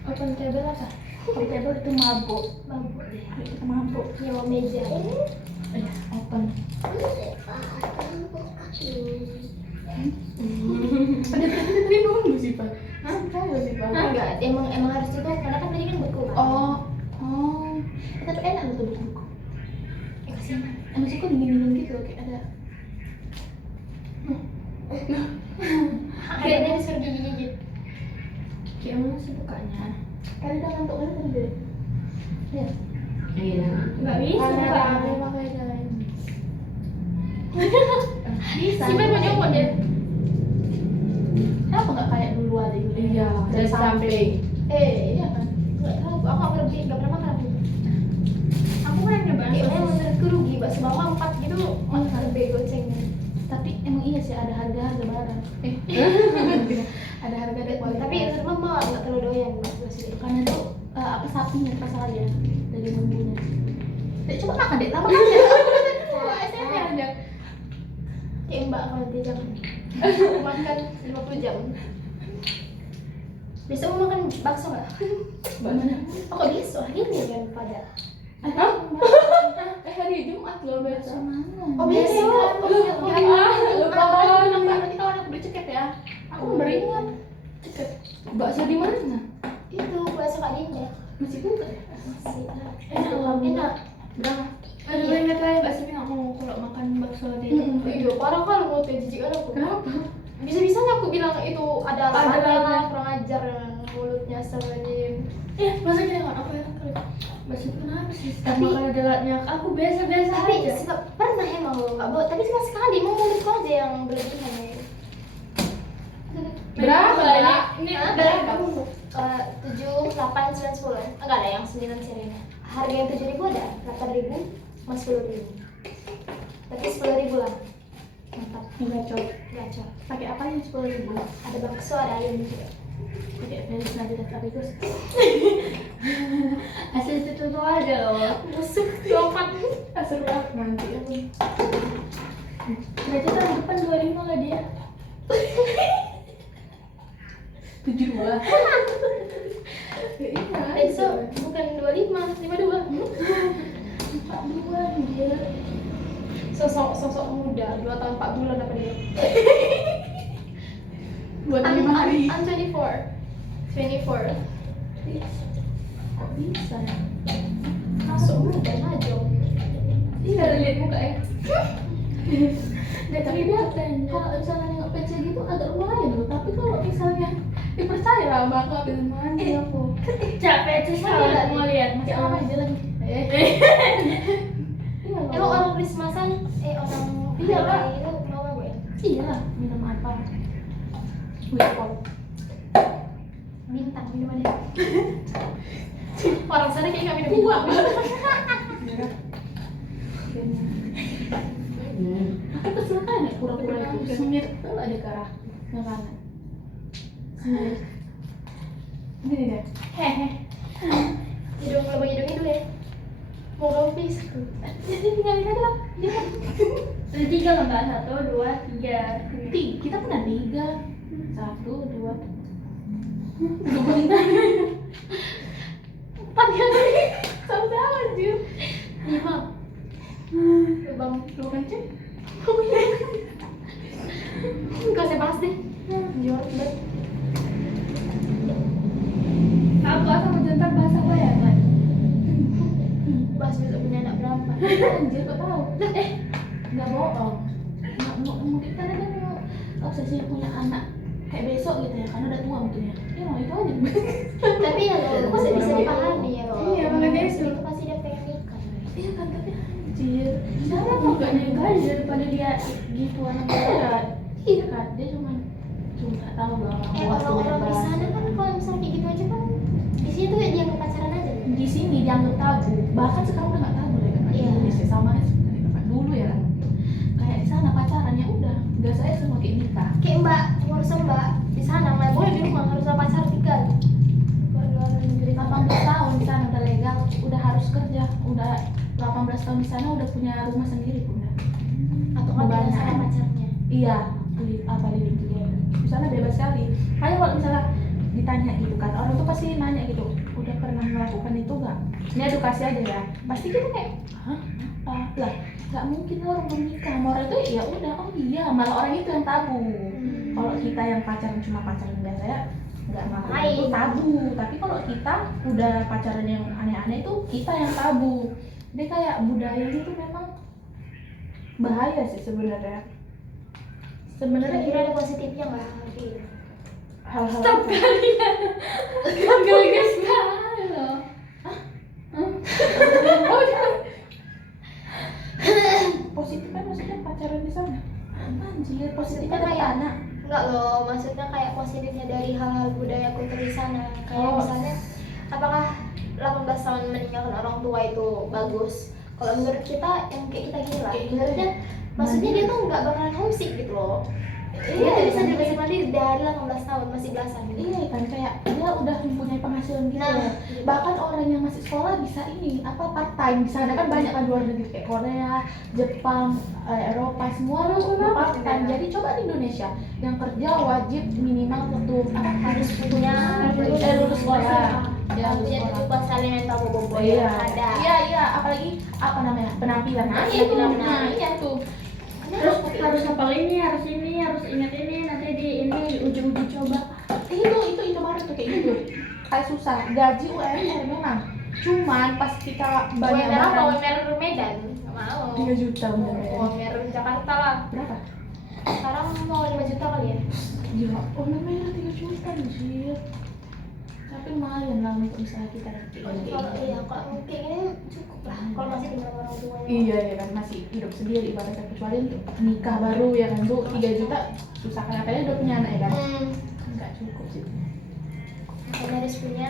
Open table apa? Open table itu mabuk. Mabuk deh. Itu mabuk. Nyawa meja. Ya, open. Ada tadi nunggu sih pak. Tahu sih pak. Enggak, emang harus tutup karena kan tadi kan beku kan. Oh. Tapi enak loh tuh buku. Kasihan. Maksudku dingin-dingin gitu kayak ada. Kayaknya disuruh gigit-gigit. Kayak mana sih bukanya? Ada udah ngantuk kan tadi deh. Ya. Iya. Enggak bisa Ada bukanya. makanya. Bisa. Si Mai mau nyomot dia. Kenapa nggak kayak dulu aja gitu? Iya, dari samping. Iya kan. Nggak tahu, aku nggak pernah beli, nggak pernah makan aku. Aku kan nyoba. Kayaknya menurutku rugi, bakso bawang 4 gitu, lebih gocengnya. Tapi emang iya sih ada harga barang. Ada harga ada kualitas. Tapi mama nggak terlalu doyan bakso sih. karena itu apa sapinya terasa ya dari bumbunya. Dek coba makan dek, lama kan ya. SMP aja. Kayak mbak kalau dia jangan. Aku makan 50 jam. Besok mau makan bakso nggak? Bagaimana? Oh, kok besok hari ini kan pada. Hari Jumat loh besok. Oh besok. Lupa nanti kawan aku beli ceket ya. Aku beringat ceket. Bakso di mana? Itu bakso Kak Dinda. Masih buka ya? Masih Enak. Berapa? Aduh, ingat lah ya Mbak Simi nggak mau kalau makan bakso di. Iya, parah kan mau teh jijik kan aku. Kenapa? Bisa-bisanya aku bilang itu ada Ada lalatnya, lalat. kurang ajar mulutnya sebenarnya. Masa kita nggak apa ya kali. Mbak Simi kenapa sih? Tapi- Sama ada latnya. Aku biasa-biasa Tapi aja. pernah emang lo nggak bawa, tapi cuma sekali mau mulutku aja yang berlebihan ya. Berapa? Ini Hah? berapa? 7, 8, 9, 10. Enggak ada yang 9 sirine. Harga yang 7.000 ada, 8.000 sama 10.000. Tapi 10.000 lah. Mantap. Gacor. Gacor. Pakai apa yang 10.000? Ada bakso, ada ayam juga. Pakai Felix nanti tapi terus. Asal itu tuh aja loh. Busuk, lompat. Seru banget nanti aku. Berarti tahun depan 25 lah dia. 72. Besok bukan 25, 52. 42 dia. Sosok muda, 2 tahun 4 bulan apa dia? Buat 5 hari. I'm 24. 24. Kok bisa ya? Masuk muda najong. Iya, lihat muka ya. Tapi dia kalau misalnya nengok PC gitu agak lumayan loh. Tapi kalau misalnya dipercaya lah bakal mana aku. Capek aja sekarang mau lihat Masih Mas lama Om. aja lagi. Iya loh. Emang orang Krismasan, orang Iya, Kak. itu mau apa ya? Iya lah, minum apa? Wipol. Bintang minumannya. Orang sana kayak nggak minum bintang. Aku kesel kan ya pura-pura itu semir tuh ada ke arah kanan. Semir. Ini deh. Hehe. Hidung kalau bagi hidung itu ya. Mau rompis. Jadi tinggalin aja lah. Dia kan Ada 3 loh Mbak, 1, 2, 3. kita pun ada 3. 1, 2. Empat kali. Sama anjir. 5. Lubang. Lu kenceng? Gak usah bahas deh. Jorok banget. Aku sama Jontar bahasa apa ya Mbak? Bahas besok punya anak berapa? Anjir kok tahu? Nggak bohong. Mungkin karena dia mau obsesi punya anak kayak besok gitu ya, karena udah tua tentunya. Ya mau itu aja. Tapi ya lo bisa dipahami ya lo. Iya, makanya itu. Pasti dia pengen nikah. Iya kan tapi anjir. Kenapa kok gak nikah aja daripada dia gitu anak muda? Iya kan dia cuma nggak tahu bahwa Orang-orang di sana kan kalau misalnya kayak gitu aja kan di sini tuh kayak dianggap pacaran aja. di sini dianggap tabu. Bahkan sekarang udah nggak tabu ya kan di Iya. Indonesia sama seperti tempat dulu ya kan. Kayak di sana pacaran ya udah biasa aja sama kayak nikah. nikah. Kayak mbak, urusan mbak di sana nggak boleh di rumah, harus ada pacar tinggal. Keluar luar negeri 18 tahun di sana udah legal, udah harus kerja, udah 18 tahun di sana udah punya rumah sendiri bunda. atau kan Bebannya. sama pacarnya. Iya, apa living together. Di sana bebas sekali. Kayak kalau misalnya ditanya gitu kan, orang tuh pasti nanya gitu, udah pernah melakukan itu nggak? Ini edukasi aja ya. Pasti kita kayak, hah? Apa? Lah, nggak mungkin orang menikah sama orang itu ya udah, oh iya, malah orang itu yang tabu. Kalau kita yang pacaran cuma pacaran biasa ya, nggak melakukan itu tabu. Tapi kalau kita udah pacaran yang aneh-aneh itu kita yang tabu. Dia kayak budaya itu memang bahaya sih sebenarnya. Sebenarnya Kira-kira ada positifnya nggak? hal-hal Stop apa? kalian. Gagal sekali loh. Oh, jangan. Positifnya maksudnya pacaran di sana. Anjir, positifnya Maksudnya kayak- anak. Enggak loh, maksudnya kayak positifnya dari hal-hal budaya kultur di sana. Kayak Oh. misalnya, apakah 18 tahun meninggalkan orang tua itu bagus? Kalau menurut kita, yang kayak kita gini lah. Kayak gitu Menurutnya, ya. maksudnya dia tuh nggak bakalan homesick gitu loh. Dia tuh bisa bebas mandiri dari 18 tahun, masih belasan gitu. Iya kan, kayak dia udah mempunyai penghasilan gitu. Nah, Bahkan orang yang masih sekolah bisa ini apa part time di sana kan banyak kan luar negeri kayak Korea, Jepang, Eropa semua part time. Jadi coba di Indonesia yang kerja wajib minimal satu apa harus punya lulus sekolah. Ya, lulus punya sekolah. kecukupan salin atau bobo Iya, yang ada. iya, apalagi apa namanya penampilan. Nah, Iya, itu, penampilan. nah, iya tuh. Terus harus hafal ini, harus ingat ini, nanti di ini uji-uji coba. Itu Indomaret tuh kayak gitu. Kayak susah. Gaji UMR memang. Cuman pas kita banyak UMR apa? barang UMR Medan? Nggak mau. 3 juta UMR. UMR Jakarta lah. Berapa? Sekarang mau 5 juta kali ya? Ya, UMR 3 juta anjir. Tapi lumayan lah untuk usaha kita nanti. Kalau iya, kalau kayak gini cukup lah. Kalau masih tinggal sama orang tua. Iya ya kan masih hidup sendiri ibaratnya kecuali untuk nikah baru ya kan Bu 3 juta susah kan katanya udah punya anak ya kan. Enggak cukup sih. Makanya harus punya.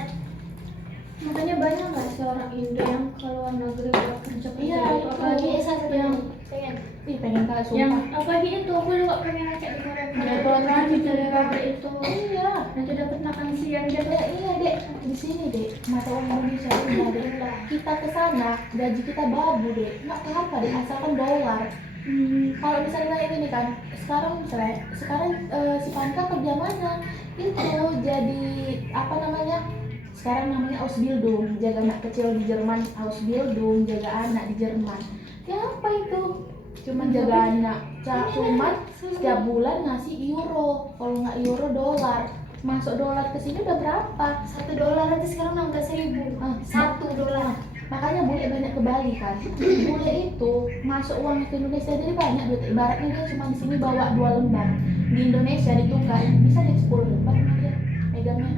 Makanya banyak nggak sih orang Indo yang ke luar negeri buat kerja Iya, gitu, itu. apalagi Iya, saya yang pengen. Ih pengen kali yang sumpah. apalagi itu aku juga pengen kayak di Korea Iya, Korea Korea di daerah itu Iya. nanti dapat makan siang gitu. Iya dek, di sini dek, mata uang Indonesia rendah dek. Kita ke sana, gaji kita babu dek, nggak apa-apa dek, asalkan dolar. Kalau misalnya ini kan, sekarang si Panka kerja mana? Itu jadi apa namanya? Sekarang namanya Ausbildung, jaga anak kecil di Jerman, Ausbildung, jaga anak di Jerman. Ya apa itu? Cuman jaga anak, cuman setiap bulan ngasih euro, kalau nggak euro dolar. Masuk dolar ke sini udah berapa? $1 nanti sekarang 16.000. Ah, $1. Makanya bule banyak ke Bali kan. Bule itu masuk uang ke Indonesia jadi banyak duit. Ibaratnya dia cuma di sini bawa 2 lembar. Di Indonesia ditukar bisa deh 10 lembar dia megangnya.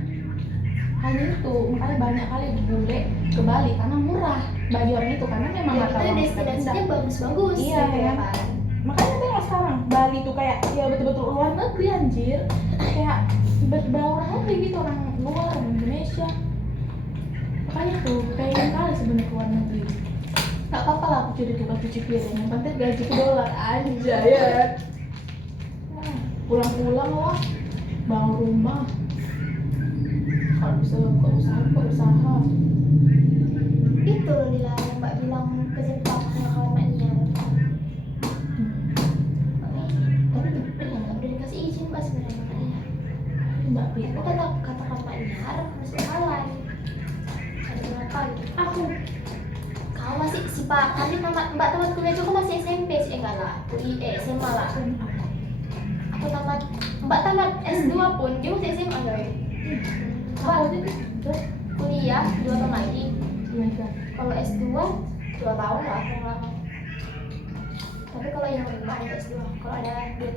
Hanya itu, makanya banyak kali bule ke Bali karena murah bagi orang itu karena memang Ya, mata itu uang kita destinasinya rendah. bagus-bagus. Iya, gitu ya. kan. Makanya tengok sekarang Bali tuh kayak ya betul-betul luar negeri anjir. Kayak berbau aja gitu orang luar orang Indonesia. Makanya tuh pengen kali sebenarnya ke luar negeri. Gak apa-apa lah aku jadi tukang cuci piring, yang penting gaji ke dolar aja ya. Nah, pulang-pulang lah, bangun rumah. Kalau bisa buka usaha. Itu loh Lila yang Mbak bilang ke Jepang sama kawan Mbaknya. Tapi udah dikasih izin Mbak sebenarnya makanya. Mbak Aku Piko. kata kawan Mbaknya harus berhalan. Ada berapa gitu? Aku Kau masih si Pak, nanti Mbak tamat kuliah juga masih SMP sih enggak lah, SMA lah. Aku tamat, Mbak tamat S2 pun dia masih SMA guys. Mbak kuliah 2 tahun lagi. Kalau S2 2 tahun lah yang lama. Tapi kalau yang lain S2, kalau ada duit.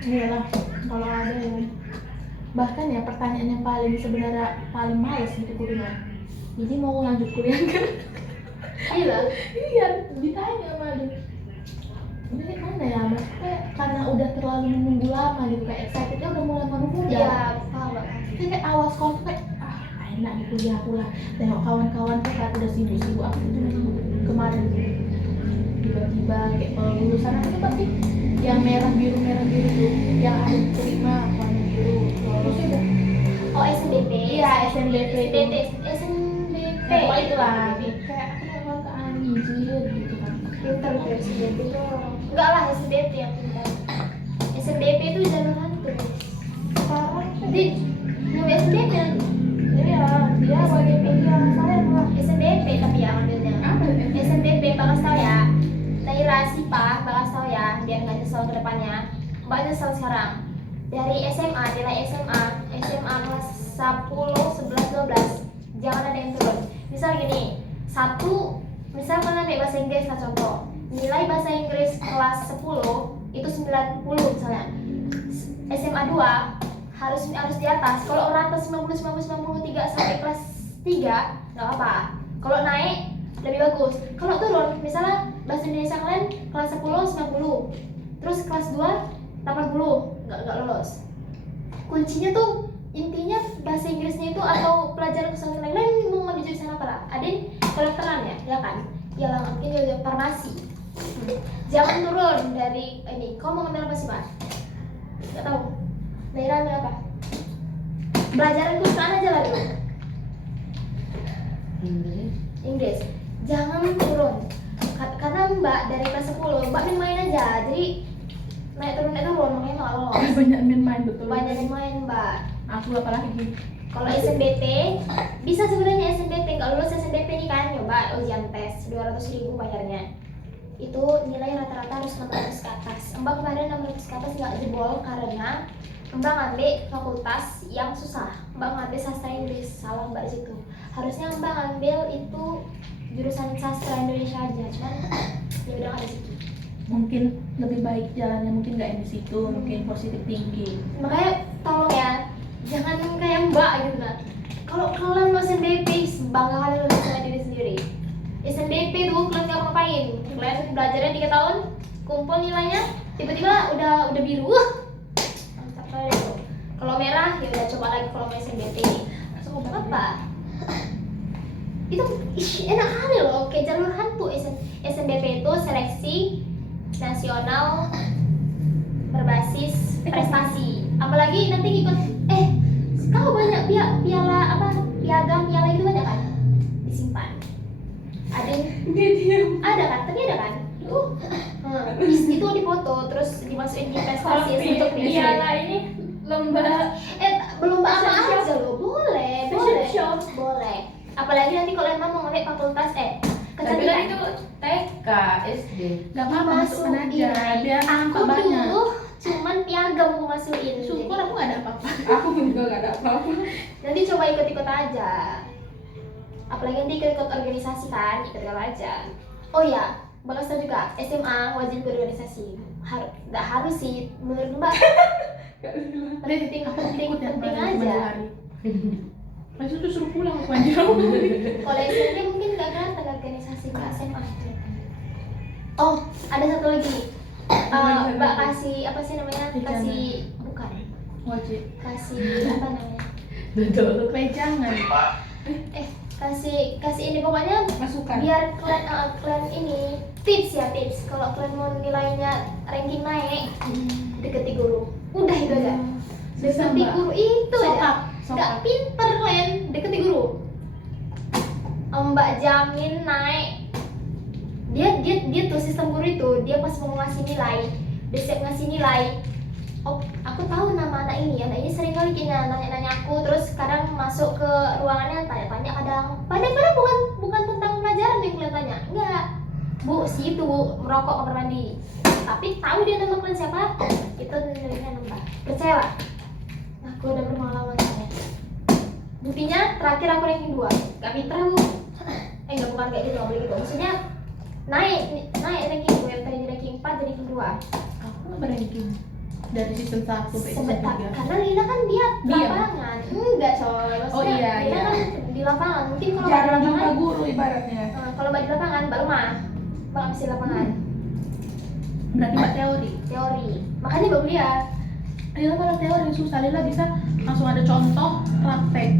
Iyalah, kalau ada ya. Bahkan ya pertanyaan yang paling sebenarnya paling males gitu kuliah. Jadi mau lanjut kuliah kan? Gila. Iya, ditanya malu. Ini mana ya, maksudnya karena udah terlalu menunggu lama gitu, kayak excitednya udah mulai menunggu Iya, paham Mbak. Jadi kayak awal sekolah tuh kayak, enak nih kuliah aku lah. Tengok kawan-kawan tuh saat udah sibuk-sibuk aku tuh kemarin tuh tiba-tiba tiba-tiba kayak pengurusan apa tuh berarti yang merah biru tuh yang ada terima warna biru terus udah Oh, SNBP. iya SNBP itu SNBP. apa itulah kayak aku ke anjir gitu kan Pintar tuh SNBP tuh. Enggak lah, SNBP yang pintar. SNBP itu jalur hantu. parah Jadi nama SNBP nanti. iya dia wajib iya saya lah SNBP tapi ya ambilnya. apa ya SNBP bakal tahu ya. Naira Sipa bakal tahu ya biar nggak nyesel ke depannya. Mbak nyesel sekarang. Dari SMA, nilai SMA kelas 10, 11, 12 jangan ada yang turun. Misal gini, misal kalian ambil bahasa Inggris lah contoh. Nilai bahasa Inggris kelas 10 itu 90 misalnya. SMA 2 harus di atas. Kalau orang atas 90, 93 sampai kelas 3 nggak apa-apa. Kalau naik lebih bagus. Kalau turun, misalnya bahasa Indonesia kalian kelas 10 90, terus kelas 2 80, nggak lolos. Kuncinya tuh intinya bahasa Inggrisnya itu atau pelajaran kesehatan lain mau ngambil jurusan apa lah? Ada kedokteran ya kan? Ya lah mungkin jadi farmasi. Jangan turun dari ini. Kau mau ngambil apa sih Mas? Nggak tahu. Naira ambil apa? Pelajaran kesukaan aja lah dulu. Inggris. Jangan turun. Karena Mbak dari kelas 10, Mbak main aja. Jadi naik turun makanya nggak lolos. banyak main betul Banyak main Mbak. aku apalagi Kalau SNBP bisa sebenarnya SNBP nggak lulus SNBP nih kan nyoba ujian tes 200.000 bayarnya. Itu nilai rata-rata harus 600 ke atas. Mbak kemarin 600 ke atas nggak jebol karena Mbak ngambil fakultas yang susah. Mbak ngambil sastra Inggris, salah Mbak di situ. Harusnya Mbak ngambil itu jurusan sastra Indonesia aja, cuman ya udah nggak di situ. mungkin lebih baik jalannya mungkin nggak yang di situ mungkin positif tinggi Makanya tolong ya, jangan kayak Mbak gitu kan. Kalau kalian mau SNBP, bangga kalian udah sama diri sendiri. SNBP tuh kalian nggak ngapain, kalian belajarnya 3 tahun, kumpul nilainya, tiba-tiba udah biru, mantap kali itu. Kalau merah ya udah coba lagi kalau mau SNBP. Nggak apa? Itu enak kali loh, kayak jalur hantu. SNBP itu seleksi nasional berbasis prestasi. Apalagi nanti ikut kau banyak piala piala itu banyak kan disimpan. Ada kan tapi ada kan itu difoto terus dimasukin di prestasi untuk piala ini lomba belum apa Fashion aja lo boleh Fashion show. boleh apalagi nanti kalau emang mau ngambil fakultas tapi kan kecantikan itu TK SD nggak apa-apa masukkan aja biar aku nampak banyak dulu cuman piagam mau masukin syukur aku nggak ada apa-apa Aku juga nggak ada apa-apa. nanti coba ikut-ikut aja apalagi nanti ikut-ikut organisasi kan ikut aja. Oh ya bakal tahu juga SMA wajib ikut organisasi nggak harus sih menurut Mbak penting ikut ya penting kemarin cuma 2 aja. hari Mas itu suruh pulang aku anjir Kalau SMP mungkin nggak kelihatan organisasi ke SMA. Oh, ada satu lagi. Mbak kasih apa sih namanya? Kasih bukan. wajib Kasih apa namanya? betul jangan Kasih ini pokoknya Masukan. biar kalian ini tips kalau kalian mau nilainya ranking naik deketi guru. Udah itu aja. Susah, Deketi Mbak. guru itu aja. Sokap. Nggak pinter kalian deketi guru. Mbak jamin naik. Dia tuh sistem guru itu dia pas mau ngasih nilai, dia siap ngasih nilai. Oh, aku tahu nama anak ini sering kali nanya aku, terus kadang masuk ke ruangannya tanya-tanya kadang bukan tentang pelajaran yang kalian tanya, enggak. Bu, si itu bu, merokok kamar mandi. Tapi tahu dia nama kalian siapa? Itu nilainya nambah. Percayalah. Aku udah berpengalaman saya. Buktinya terakhir aku ranking 2. Gak pinter bu. Enggak bukan kayak gitu, nggak boleh gitu. Maksudnya naik ranking gue yang tadi ranking 4 jadi ranking 2. aku nggak berranking dari sistem 1 sampai sistem Sebentar, 3 karena Lina kan dia di Diam. lapangan. Enggak coy, maksudnya Oh, iya, Lina iya. kan di lapangan. Mungkin kalau Mbak di Jarang jumpa lapangan, guru ibaratnya. kalau Mbak di lapangan, Mbak lemah. Mbak nggak bisa di lapangan, berarti mbak teori teori. Makanya Mbak kuliah. Lila malah teori susah Lila bisa langsung ada contoh praktek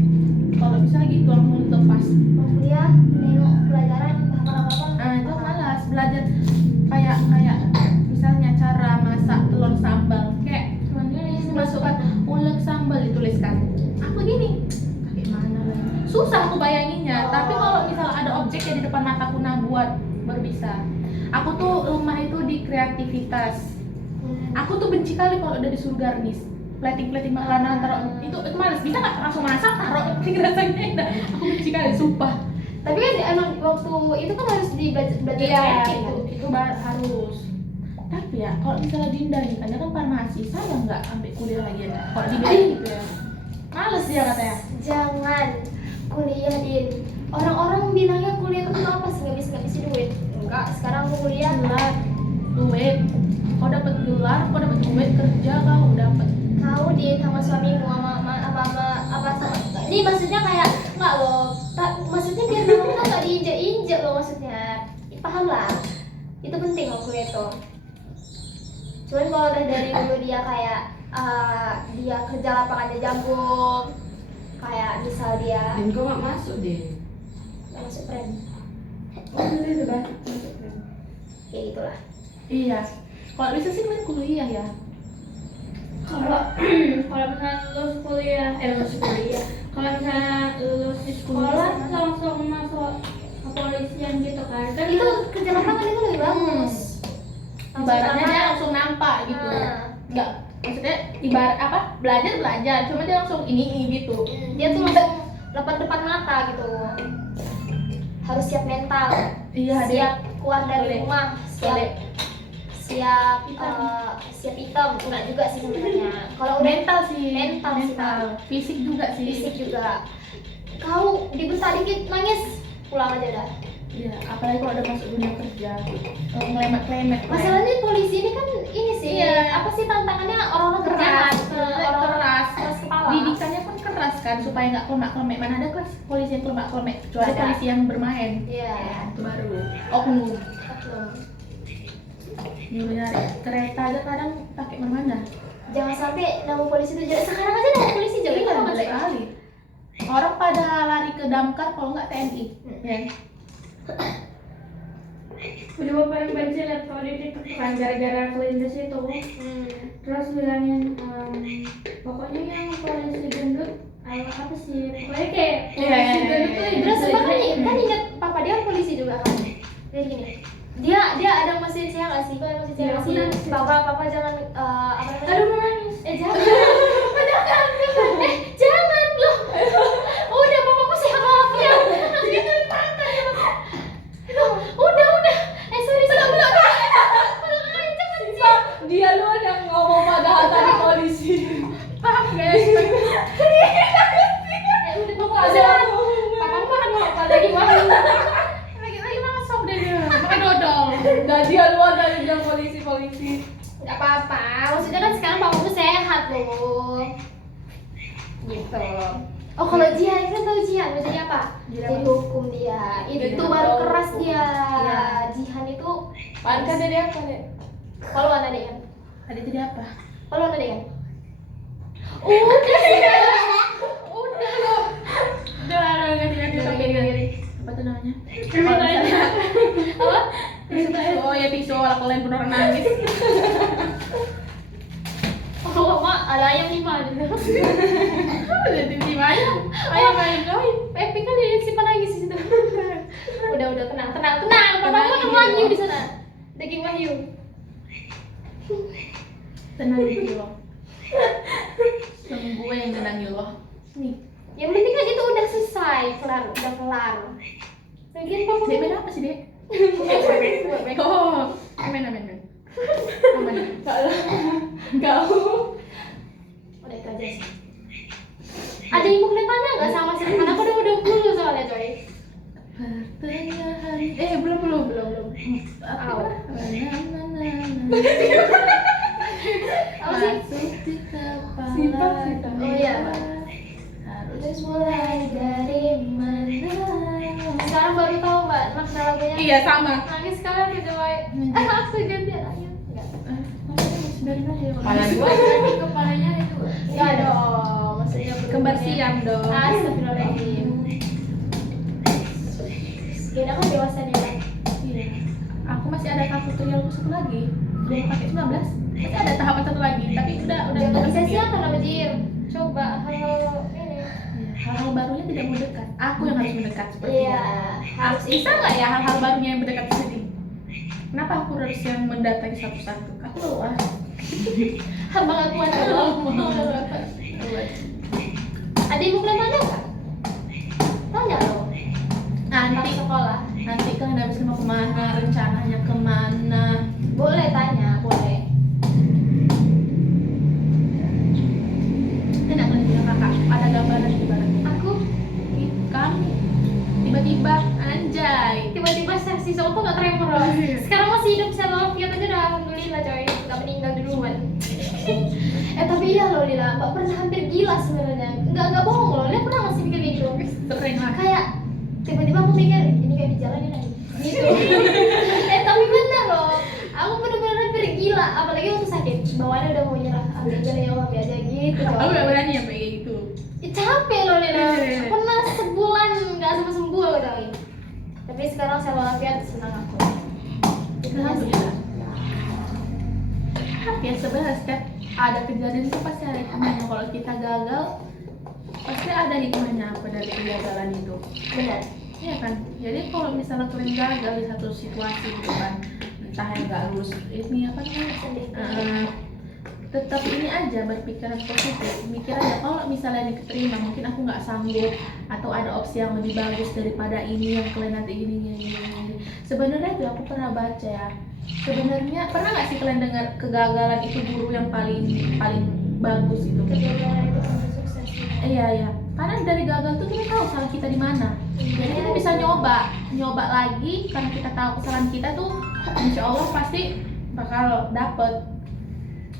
kalau bisa gitu langsung lepas Mbak kuliah, nengok pelajaran, apa-apa. nah itu malas belajar kayak misalnya cara masak telur sambal kayak masukkan ulek sambal dituliskan aku gini kayak mana lagi susah aku bayanginnya. Tapi kalau misalnya ada objek yang di depan mataku nah buat baru bisa. Aku tuh lemah itu di kreativitas. Aku tuh benci kali kalau udah disuruh garnish plating makanan taruh itu males. Bisa nggak langsung masak taruh rasanya enak. Aku benci kali sumpah. Tapi kan emang waktu itu kan harus belajar Iya, gitu. itu harus. Tapi ya kalau misalnya Dinda nih kan dia kan farmasi, saya nggak ambil kuliah lagi ya. Kalau di BI gitu ya, males dia katanya. Jangan kuliah Din. Orang-orang bilangnya kuliah itu apa sih, nggak bisa duit. Enggak, sekarang aku kuliah Gelar, duit, kau dapat gelar, kau dapat duit kerja kau dapat. kau Din sama suamimu apa sama ini maksudnya kayak enggak loh. Maksudnya biar kamu nggak diinjak-injak loh maksudnya. Paham lah. Itu penting loh kuliah itu. Cuman kalau udah dari dulu dia kayak dia kerja lapangannya jagung, kayak misal dia Dan kau nggak masuk deh. nggak masuk friend, Itu kan. kayak gitulah. Iya, kalau bisa sih main kuliah ya. Kalau misalnya lulus kuliah, kalau misalnya lulus di sekolah langsung masuk kepolisian gitu kan Itu kerja lapangan itu lebih bagus. Ibaratnya dia langsung nampak gitu. Enggak, maksudnya ibarat apa? Belajar, cuma dia langsung ini gitu. Dia tuh langsung depan mata gitu. Harus siap mental, Iya, dia siap keluar dari Boleh. rumah, boleh. siap hitam. Enggak juga sih sebenarnya. Kalau udah Mental sih, Mental sih, fisik juga sih. fisik juga. Kau dibentak dikit nangis, pulang aja dah. Iya, apalagi kalau udah masuk dunia kerja, ngelemet. Masalahnya polisi ini kan ini sih, Iya. apa sih tantangannya orang-orang keras, kerjaan, orang keras kepala. didikannya pun keras kan supaya nggak kelemak-kelemek. Mana ada kelas polisi yang kelemak-kelemek, kecuali Ada. polisi yang bermain. Iya. Itu baru. Oknum. Oknum. Nyuruh nyari kereta aja kadang pakai mana? Jangan sampai nama polisi itu jelek. Sekarang aja nama polisi jelek Iya, kan nggak jelek sih? kali. Orang pada lari ke damkar kalau nggak TNI. Ya. udah paling benci liat kalau di TikTok kan gara-gara kelindes itu terus bilangin pokoknya yang polisi gendut apa sih pokoknya kayak Iya, iya, polisi gendut tuh iya. Terus jelek-jelek. kan ingat papa dia kan polisi juga kan. Jadi gini, dia ada mesin saya nggak sih? Kau ada mesin saya Iya, nggak aku sih? nangis. Papa jangan apa namanya? aduh mau nangis Jangan. Jangan loh. Udah papaku sehat walafiat. Gitu tante. Udah. Sorry. Belum. Dia lu yang ngomong padahal tadi polisi. Paham guys? Papamu makan apa lagi mah? Lagi masuk deh dia. Makan dodol. Dan dia luar dari bilang polisi. Gak apa-apa. Maksudnya kan sekarang papamu sehat loh. Gitu. Oh kalau Jihan kan tahu Jihan maksudnya apa? Jihan Jadi apa? hukum dia. Itu baru keras dia. Iya. Jihan itu. Pan kan dari apa deh? Kalau mana deh kan? Tadi jadi apa? Kalau mana deh kan? Udah loh. Udah lah, ganti topik. Apa tuh namanya? Apa? Tisu. Oh ya tisu, kalau kalian bener nangis. Oh mak ada ayam 5 gitu. Udah tisu ayam gaib. Epic kan dia simpan nangis di situ. Udah tenang. Papamu kan Wahyu di sana. Daging Wahyu. Tenang dulu loh. Gue yang tenangin loh. Nih, Yang penting kan itu udah selesai, udah kelar. Lagian papa Dek main apa sih Dek? Oh, main. Aman. Kau. udah itu aja sih. Ada info kedepannya nggak sama sih? Karena aku udah 20 soalnya coy. Pertengahan. Belum. Au. Apa sih? Masuk di kepala. Sita. Oh iya. Harus mulai dari mana? Sekarang baru tahu mbak makna lagunya. Iya sama. Nangis sekali aku coy. Aku gantian ayo. Enggak. Dari mana ya? Kepala dua. Berarti kepalanya itu. Enggak dong. Maksudnya Kembar siam dong. Astagfirullahaladzim. Beda kan dewasa dia. Iya. Aku masih ada kartu trial satu lagi, belum pakai 19. Masih ada tahapan satu lagi, tapi udah Jangan dekat. sia-siakan sama Jir. Coba hal-hal ini. Ya, hal-hal barunya tidak mau dekat. Aku yang harus mendekat sepertinya. Iya, harus Bisa nggak ya hal-hal barunya yang mendekat ke sini? Kenapa aku harus yang mendatangi satu-satu? Aku luas. Hamba gak kuat loh. Adikmu kuliah mana kan? Tanya lo. Nanti Sekolah. nanti kan habis mau kemana, rencananya kemana? Boleh tanya, boleh. Enak kan punya kakak, ada gambaran di barat. Aku Kami tiba-tiba anjay. tiba-tiba seksi so tuh gak tremor loh. Sekarang masih hidup sehat walafiat aja udah alhamdulillah coy, gak meninggal duluan. Tapi iya loh Lila, Mbak pernah hampir gila sebenarnya. Nggak bohong loh, Lila pernah masih mikir gitu. Sering lah. Kayak tiba-tiba aku mikir ini kayak di jalan ini gitu. Tapi bener loh, aku bener-bener hampir gila. Apalagi waktu sakit, bawaannya udah mau nyerah. Ambil aja ya Allah aja gitu. Aku gak berani sampai kayak gitu. Capek loh Lila, pernah sebulan nggak sembuh loh coy. Tapi sekarang saya walafiat senang aku. Alhamdulillah. Ya sebenarnya setiap ada kejadian itu pasti ada hikmahnya. Kalau kita gagal pasti ada hikmahnya apa dari kegagalan itu. Benar. Iya kan? Jadi kalau misalnya kalian gagal di satu situasi gitu kan, entah yang nggak lulus ini apa namanya, tetap ini aja berpikiran positif. Mikir aja kalau misalnya ini keterima, mungkin aku nggak sanggup atau ada opsi yang lebih bagus daripada ini yang kalian nanti ini. Sebenarnya tuh aku pernah baca ya. Sebenarnya pernah nggak sih kalian dengar kegagalan itu guru yang paling bagus itu? Kegagalan itu kunci sukses. Iya. Karena dari gagal tuh kita tahu salah kita di mana. Jadi kita bisa nyoba lagi karena kita tahu kesalahan kita tuh, insya Allah pasti bakal dapet.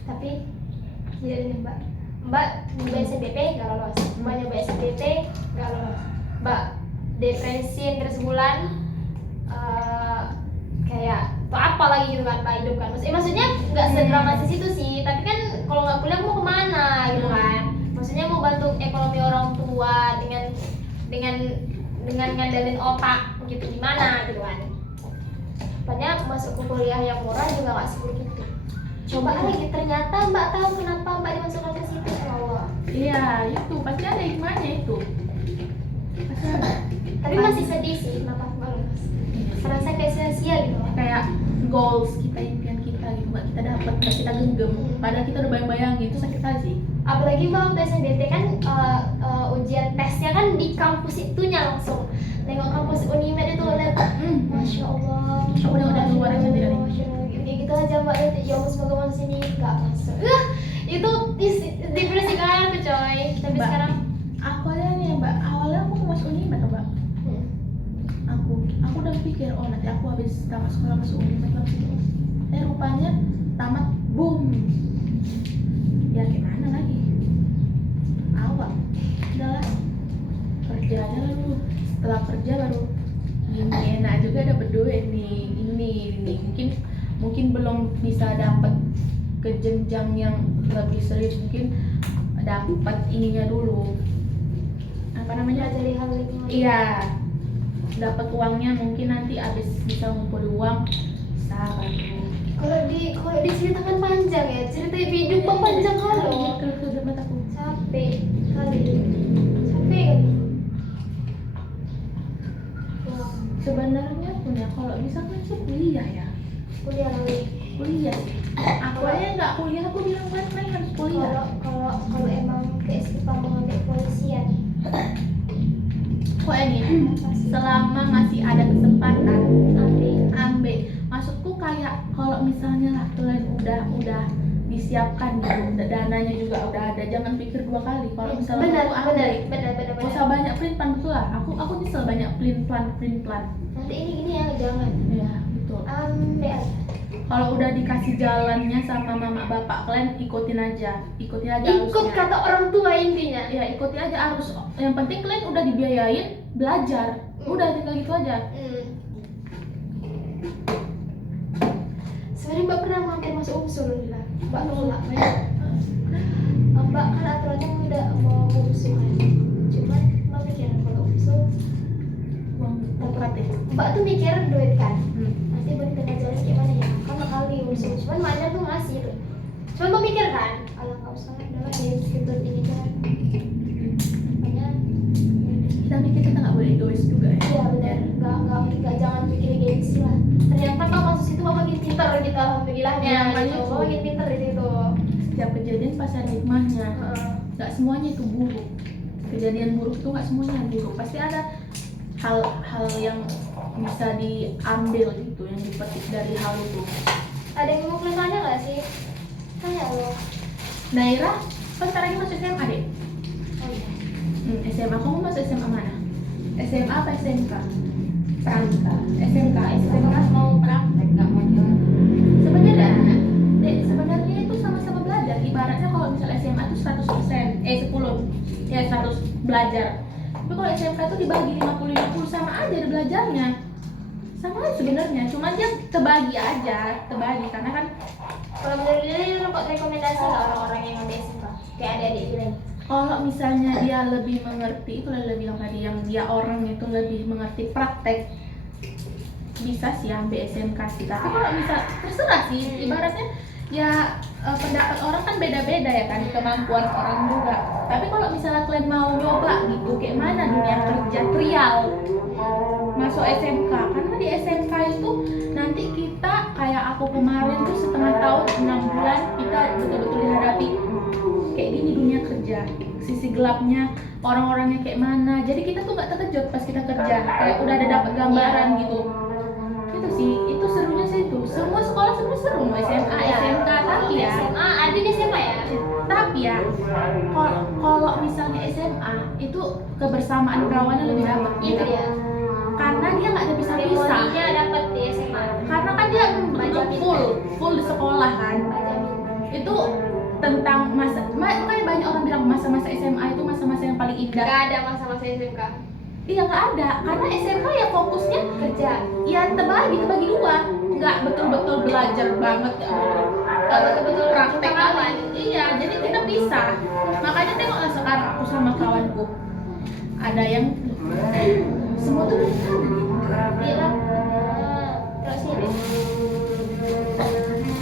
Tapi jadi nih Mbak nyoba SNBP nggak lolos, Mbak nyoba SNBP nggak lolos, Mbak depresi hampir sebulan, kayak tuh apa lagi gitu kan Mbak hidup kan, maksudnya nggak sedramatis itu sih, tapi kan kalau nggak kuliah mau kemana gitu kan, maksudnya mau bantu ekonomi orang tua dengan ngandalin otak gitu gimana gitu kan. Banyak masuk ke kuliah yang murah juga nggak seperti itu. Coba lagi ternyata Mbak tahu kenapa Mbak dimasukkan ke situ ya Allah. Iya itu pasti ada hikmahnya itu. Pasti ada. Tapi masih sedih sih, kenapa Mbak lulus? Serasa kayak sia-sia gitu. Kayak goals kita, impian kita gitu nggak kita dapat, nggak kita genggam. Padahal kita udah bayang-bayangin itu sakit hati. Apalagi Mbak waktu SNBT kan ujian tesnya kan di kampus itunya langsung. Nengok kampus Unimed itu lihat, Masya Allah. Aku udah keluar aja tidak nih. Masya Allah. Kayak gitu aja Mbak lihat, ya Allah semoga masuk sini nggak masuk. Itu depresi kan tuh coy. Tapi Mbak, sekarang aku aja nih Mbak, awalnya aku mau masuk Unimed Mbak. Aku udah pikir nanti aku habis tamat sekolah masuk Unimed langsung. Rupanya tamat boom. Ya gimana lagi? Awal udahlah kerja aja lah dulu. Setelah kerja baru ini enak juga dapat duit nih. Ini mungkin belum bisa dapat ke jenjang yang lebih serius, mungkin dapat ininya dulu. Apa namanya? dari hal lingkungan. Iya, dapat uangnya mungkin nanti abis bisa ngumpul uang sabar dulu. Kalau diceritakan panjang ya, cerita hidup Mbak panjang kali loh. Kalau sudah mataku Capek kali. Wah, sebenarnya punya kalau bisa kan sih kuliah ya, kuliah lagi. kuliah sih. Aku aja nggak kuliah, aku bilang kan harus kuliah. Kalau emang keistimewaan mengambil polisian, Kok ini selama masih ada kesempatan ambil. Maksudku kayak kalau misalnya lah kalian udah disiapkan gitu, dananya juga udah ada, jangan pikir dua kali. Kalau misalnya benar. aku ambil, gak usah banyak plan betul lah. Aku nyesel banyak plan. Nanti ini ya jangan. Ya betul. Ambil. Kalau udah dikasih jalannya sama mama bapak kalian ikutin aja Ikut arusnya. kata orang tua intinya. Ya ikuti aja arus. Yang penting kalian udah dibiayain belajar. Udah tinggal gitu aja. Sebenarnya Mbak pernah mampir masuk UMSUL lah. Mbak nolak. Mbak kan aturannya udah mau UMSUL kan. Cuman Mbak mikir kalau UMSUL Uang berat ya. Mbak tuh mikir duit kan. masih boleh tengah jalan gimana ya, kan kali usul cuman maknya tuh masih tuh cuman memikirkan kalau kau sangat dalam ya segitu ini kan makanya Tapi kita nggak boleh egois juga ya. iya benar nggak jangan pikir gengsi lah, ternyata kau masuk situ kau makin pintar gitu alhamdulillahnya Ya, gitu. Kau makin pintar di situ. Setiap kejadian pasti ada hikmahnya. Heeh. Nggak semuanya itu buruk. Kejadian buruk tuh nggak semuanya buruk. Pasti ada hal yang bisa diambil gitu, yang dipetik dari hal itu. Ada yang mau kalian tanya nggak sih? Tanya lo. Naira, kan sekarang lagi masuk SMA deh. Oh iya. SMA, kamu masuk SMA mana? SMA apa SMK? Pramuka. SMK mau praktek, nggak mau jalan. Sebenarnya itu sama-sama belajar. Ibaratnya kalau misalnya SMA itu 100%, 100 belajar. Tapi kalau SMK itu dibagi 50-50 sama aja ada belajarnya. Sama aja sebenarnya, cuma dia terbagi karena kan Kalau menurut diri lo kok rekomendasi nggak orang-orang yang udah SMK? Kayak adik-adik Dilan. kalau misalnya dia lebih mengerti, itu udah bilang tadi yang dia orang itu lebih mengerti praktek, bisa sih ambil SMK sih. Tapi kalau misal terserah sih, ibaratnya ya pendapat orang kan beda-beda ya kan, kemampuan orang juga. Tapi kalau misalnya kalian mau nyoba gitu, kayak mana dunia kerja trial, masuk SMK. Karena di SMK itu nanti kita kayak aku kemarin tuh setengah tahun 6 bulan kita betul-betul dihadapi kayak gini dunia kerja, sisi gelapnya orang-orangnya kayak mana. Jadi kita tuh nggak terkejut pas kita kerja, kayak udah ada dapat gambaran gitu. Itu sih, itu serunya sih itu. Semua sekolah sebenarnya seru, mau SMA, SMK, tapi ya. SMA, ada di SMA ya? Tapi ya, kalau misalnya SMA itu kebersamaan kawannya lebih dapat. Itu dia. Karena dia nggak ada pisah-pisah. Memorinya dapat di SMA. Karena kan dia full di sekolah kan. Itu tentang makanya banyak orang bilang masa-masa SMA itu masa-masa yang paling indah. Gak ada masa-masa SMK. Iya nggak ada, karena SMK ya fokusnya Kerja. ya terbagi dua, nggak betul-betul belajar banget ya. Gak betul-betul Praktek kawan. kawan. Iya, jadi kita pisah. Makanya tengoklah sekarang aku sama kawanku. Ada yang semua tuh udah ada. Iya lah. Terus ini.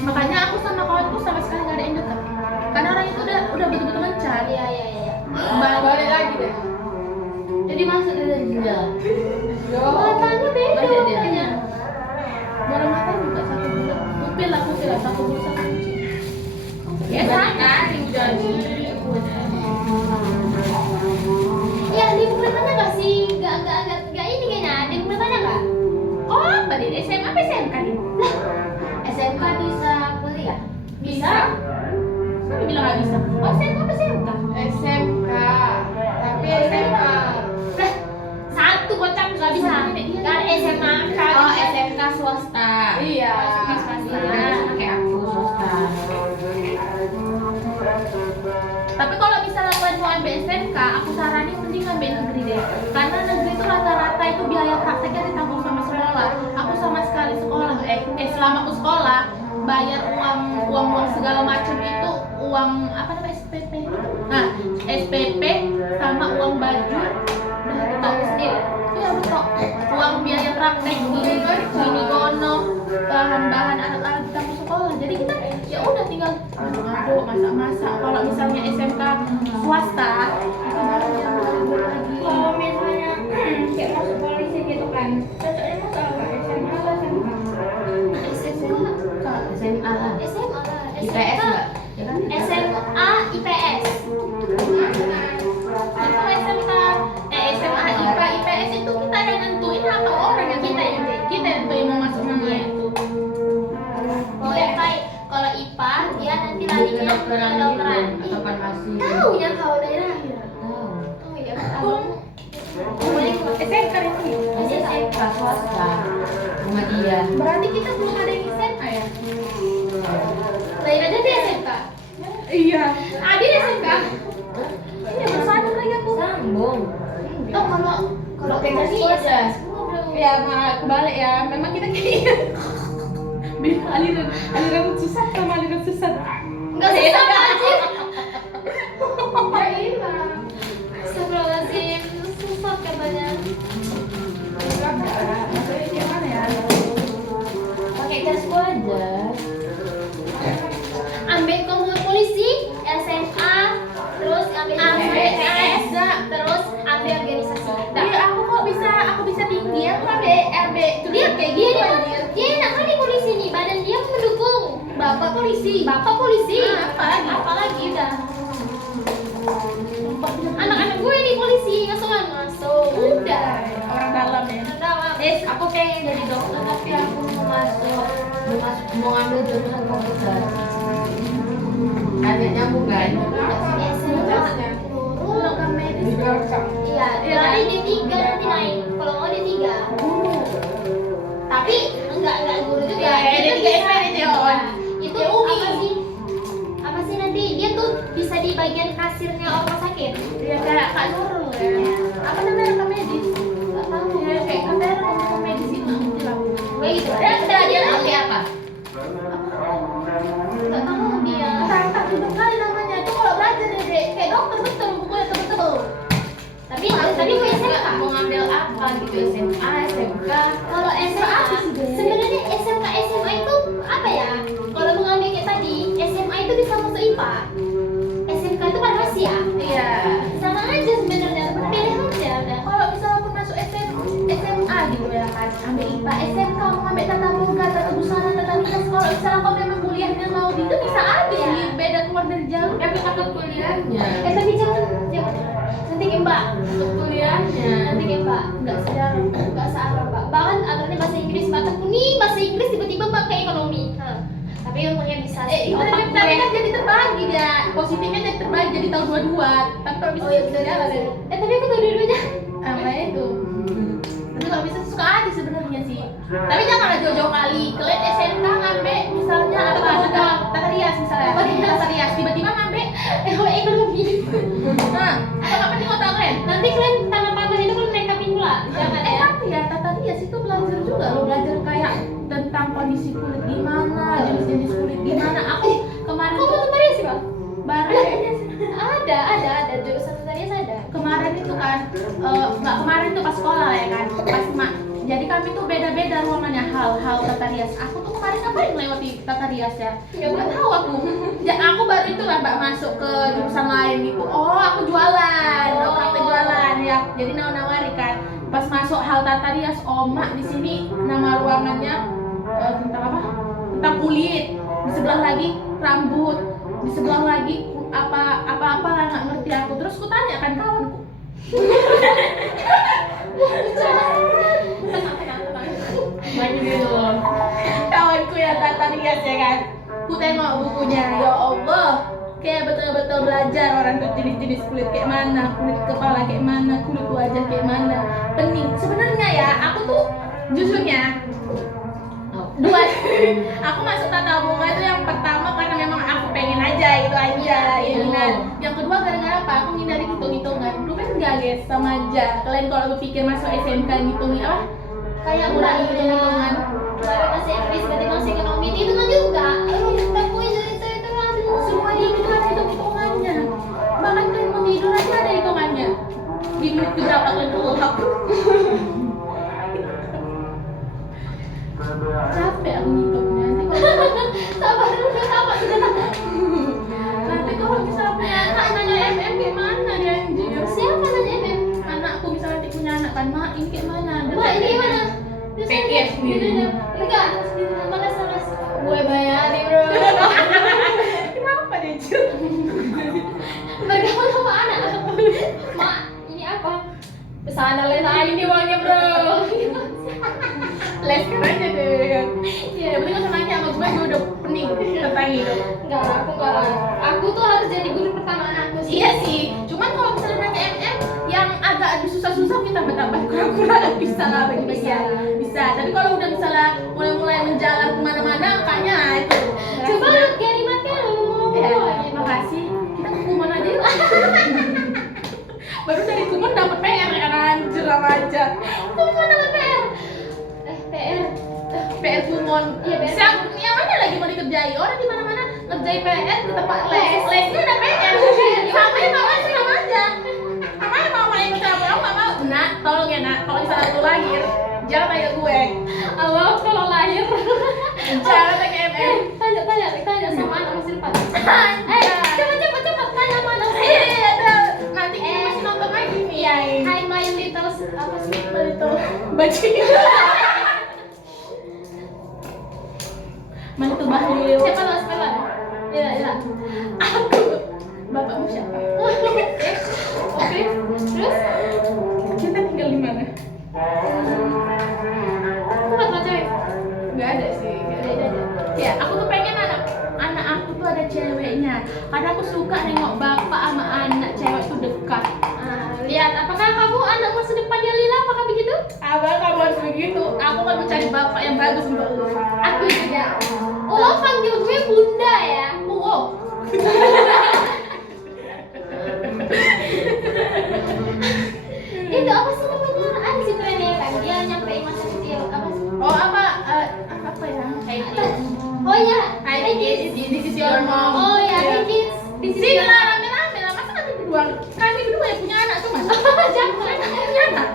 Makanya aku sama kawanku sama sekali nggak ada yang dekat. Karena orang itu udah betul-betul mencar. Iya. Balik lagi deh. Jadi masuk dari juga. Matanya beda. Banyak dia. Makanya. Bola mata juga 1 bulan. Pupil lah 1 bulan 1 kunci. Ya sama. Iya, dia boleh tanya nggak sih? Gak ini kayaknya. Dia boleh tanya nggak? Oh, apa dia SMA apa SMK nih? SMK bisa kuliah? Bisa? Siapa bilang nggak bisa? Oh, SMK apa SMK? SMK. Tapi SMK. Lah, satu bocah nggak bisa. Gak ada SMA. Oh, SMK swasta. Iya. Iya, kayak aku swasta. Tapi kalau misalnya kalian mau ambil SMK, aku saranin mending ambil negeri deh. Karena negeri itu rata-rata itu biaya prakteknya ditanggung sama sekolah. Aku sama sekali sekolah, selama aku sekolah bayar uang segala macam itu uang apa namanya SPP. Nah, SPP sama uang baju udah ditanggung sendiri. Iya betul. Uang biaya praktek gini gono, bahan-bahan anak-anak ditanggung sekolah. Jadi kita ya udah tinggal ngaduk masak-masak. Kalau misalnya SMK swasta itu baru yang balik lagi. Kalau misalnya kayak masuk polisi gitu kan, cocoknya masuk apa? SMA atau SMK? SMA lah. SMA lah. IPS enggak? Ya kan? SMA IPS. Itu SMK, SMA IPA IPS itu kita yang nentuin atau orang yang kita yang nentuin mau masuk mana itu. Oh ya kayak kalau IPA dia nanti larinya ke kedokteran. Atau farmasi. Tahu ya kau daerah. Tahu. Oh iya. SMK itu. SMK swasta. Muhammadiyah. Berarti kita belum ada yang SMA ya? Lain aja dia SMK. Iya. Adil SMK. Iya bersandung lagi aku. Sambung. Oh kalau Kita tadi aja. Ya kebalik ya. Memang kita kayak beda aliran susah sama aliran sesat. enggak susah aja. Ya iya. Astagfirullahaladzim, susah katanya. Maksudnya kayak mana ya? Dia dia enak kali polisi nih, badan dia mendukung bapak polisi. Apalagi udah. Anak-anak gue nih polisi, masuk. Udah. Orang dalam ya. Aku pengen jadi dokter tapi aku mau ngambil jurusan komputer. Ada nyambung kan? Kalau ke medis. Iya, nanti D3 nanti naik. Kalau mau D3. Tapi enggak guru juga. Iya, D3 SPNJ-on. Itu Ya, Umi. apa sih nanti dia tuh bisa di bagian kasirnya rumah sakit. Ya kayak Kak Nurul ya. Apa namanya rekam medis? Enggak tahu. Ya kayak katanya rekam medis itu nanti lah. Kayak gitu. Dia pakai apa? Enggak tahu dia. Tak duduk kali namanya itu kalau belajar deh kayak dokter betul bukunya tebel-tebel. Tapi gue SMK. Mau ngambil apa gitu, SMA, SMK? Kalau SMA sebenarnya SMK SMA itu apa ya? Kalau mau ngambil kayak tadi SMA itu bisa masuk IPA. SMK itu kan rahasia. Iya. Sama aja sebenarnya, pilih aja udah. Kalau misalnya aku masuk SMA gitu ya kan, ambil IPA, SMK mau ambil tata boga, tata busana, tata rias. Kalau misalnya kau memang kuliahnya mau gitu bisa aja sih, beda keluar dari jalur. Tapi takut kuliahnya. Tapi jangan nanti kayak Mbak. Untuk kuliahnya. Nanti kayak Mbak. Enggak sejarah. Enggak searah Mbak. Bahkan aturnya bahasa Inggris, Mbak tekuni bahasa Inggris tiba-tiba Mbak ke ekonomi. Tapi ilmunya bisa sih. Itu Otak tapi gue. kan jadi terbagi dia. Positifnya jadi terbagi jadi tahun 22. Tapi kalau bisa Bisa jalan ya. tapi aku tahu dua-duanya. Apa itu? Tapi kalau bisa suka aja sebenarnya sih. Tapi janganlah jauh-jauh kali. Kalian SMK ngambil misalnya apa ada tata rias misalnya. Tata rias tiba-tiba ngambil Ekonomi. nah, atau apa nih otak kalian? Nanti kalian tangan-tangan itu kan make upin pula. Jangan ya. Tapi ya tata rias itu belajar juga lo belajar kayak tentang kondisi kulit gimana, jenis-jenis kulit gimana. Aku kemarin Kamu tuh tuh tadi sih Bang? baru Ada jurusan tadi ada. kemarin itu kan nggak kemarin tuh pas sekolah ya kan pas jadi kami tuh beda-beda ruangannya hal-hal tata rias. Aku tuh kemarin ngapain melewati tata rias ya? Nggak tahu aku. Ya aku baru itu lah mbak masuk ke jurusan lain gitu. Oh aku jualan, praktek jualan ya. Jadi nawar-nawari kan. Pas masuk hal tata rias, mak di sini nama ruangannya tentang apa? Tentang kulit. Di sebelah lagi rambut. Di sebelah lagi apa lah nggak ngerti aku. Terus ku tanya kan kawanku. Lagi gitu. Kawanku yang tata rias ya kan. Ku tengok bukunya, ya Allah. Kayak betul-betul belajar orang tuh jenis-jenis kulit kayak mana, kulit kepala kayak mana, kulit wajah kayak mana. Pening. Sebenarnya ya, aku tuh justrunya dua. Aku masuk tata boga itu yang pertama karena memang aku pengen aja gitu aja ya kan. Yang kedua gara-gara apa? Aku ngindari hitung-hitungan. Lu kan enggak guys, sama aja. Kalian kalau berpikir masuk SMK ngitungin apa? Kayak Udah udah hitung-hitungan. Baru masih Inggris, berarti masih ekonomi itu kan juga. Kamu itu aduh. Semuanya itu ada hitung-hitungannya. Bahkan kalian mau tidur aja ada hitungannya. Di menit keberapa kalian kelelap. Capek aku ngitungnya. Sabar dulu, sabar sudah. Nanti kalau misalnya punya anak nanya MM kayak mana dia anjir. Siapa nanya MM? Anakku misalnya nanti punya anak kan, mak ini kayak mana? Mak ini gimana? PKS sendiri. Enggak, mana salah. Gue bayarin bro. Kenapa dia Cil? Bagaimana sama anak? Mak, ini apa? Pesana les ini uangnya bro. Les kan aja deh. Ya penting gak usah nanya sama gue udah pening tentang hidup. Enggak, aku enggak. Aku tuh harus jadi guru pertama anakku sih. Iya sih, cuman kalau misalnya nanya MM yang agak susah-susah kita tambah kura-kura bisa lah bagi-bagian. Bisa, tapi kalau udah misalnya mulai menjalar kemana-mana kayaknya itu. Coba Gary Mateo ngomong Ya, gitu. makasih. Kita ke Kumon aja yuk. Baru dari Kumon dapet PR kan anjir sama aja. Kamu mana PR? PR. PR Kumon. Iya, PR. Siapa yang mana lagi mau dikerjai? Orang di mana-mana ngerjain PR di tempat les. Lesnya ada PR. Sama ya mama sih sama aja. Makanya mama yang ngerjain apa mama. Nak, tolong ya nak. Kalau misalnya aku lahir, jangan tanya gue. Awal kalau lahir. Jangan tanya MM. Tanya sama anak masa depan. Cepet tanya sama anak saya. Iya, nanti kita masih nonton lagi nih. Iya, Hai My Little apa sih? Itu baju Mantu Bahlil. Siapa lo? Siapa lo? Iya. Aku. Bapakmu siapa? Oke. Terus? Kita tinggal di mana? Aku nggak tahu cewek. Nggak ada sih. Nggak ada. Ya, aku tuh pengen anak aku tuh ada ceweknya. Karena aku suka nengok bapak sama anak cewek tuh dekat. Lihat, apakah kamu anak masa depannya Lila? Apakah begitu? Abang kamu harus begitu. Aku kan mencari bapak yang bagus untuk lu. Aku juga. Oh, panggil gue bunda ya? Wow. Itu apa sih namanya? Ada sih trennya kan? Dia nyampein masa kecil. Apa sih? Oh apa ya? Oh ya, Hi kids, this is your mom. Oh ya, hey kids. This is Sini your- lah, rame-rame lah. Masa kami berdua yang punya anak tuh mas? Jangan. Punya anak.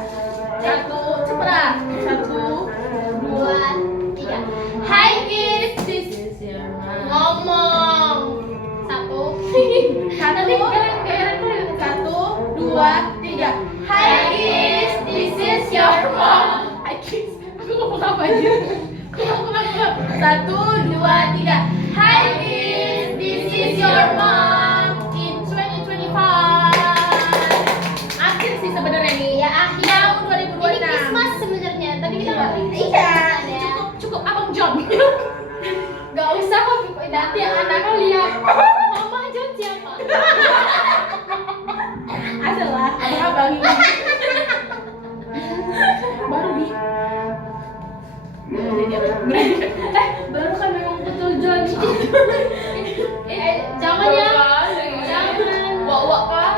Satu, cepet. 1, 2, 3. Hi kids, this is your mom. Ngomong. Satu. Satu, Satu. 1, 2, 3. Hi kids, this is your mom. Hi kids, aku ngomong apa aja? Ulang. 1, 2, 3. Hi kids, this is your mom in 2025. Akhir sih sebenarnya nih. Ya akhir. Tahun 2026. Ini Christmas sebenarnya, tapi kita nggak Iya, cukup Abang John. Gak usah kok, nanti anak kau lihat Mama John siapa? Adalah abang-abang ini. Baru di. Baru kan memang betul John. Jangan ya, jangan. Wak kan.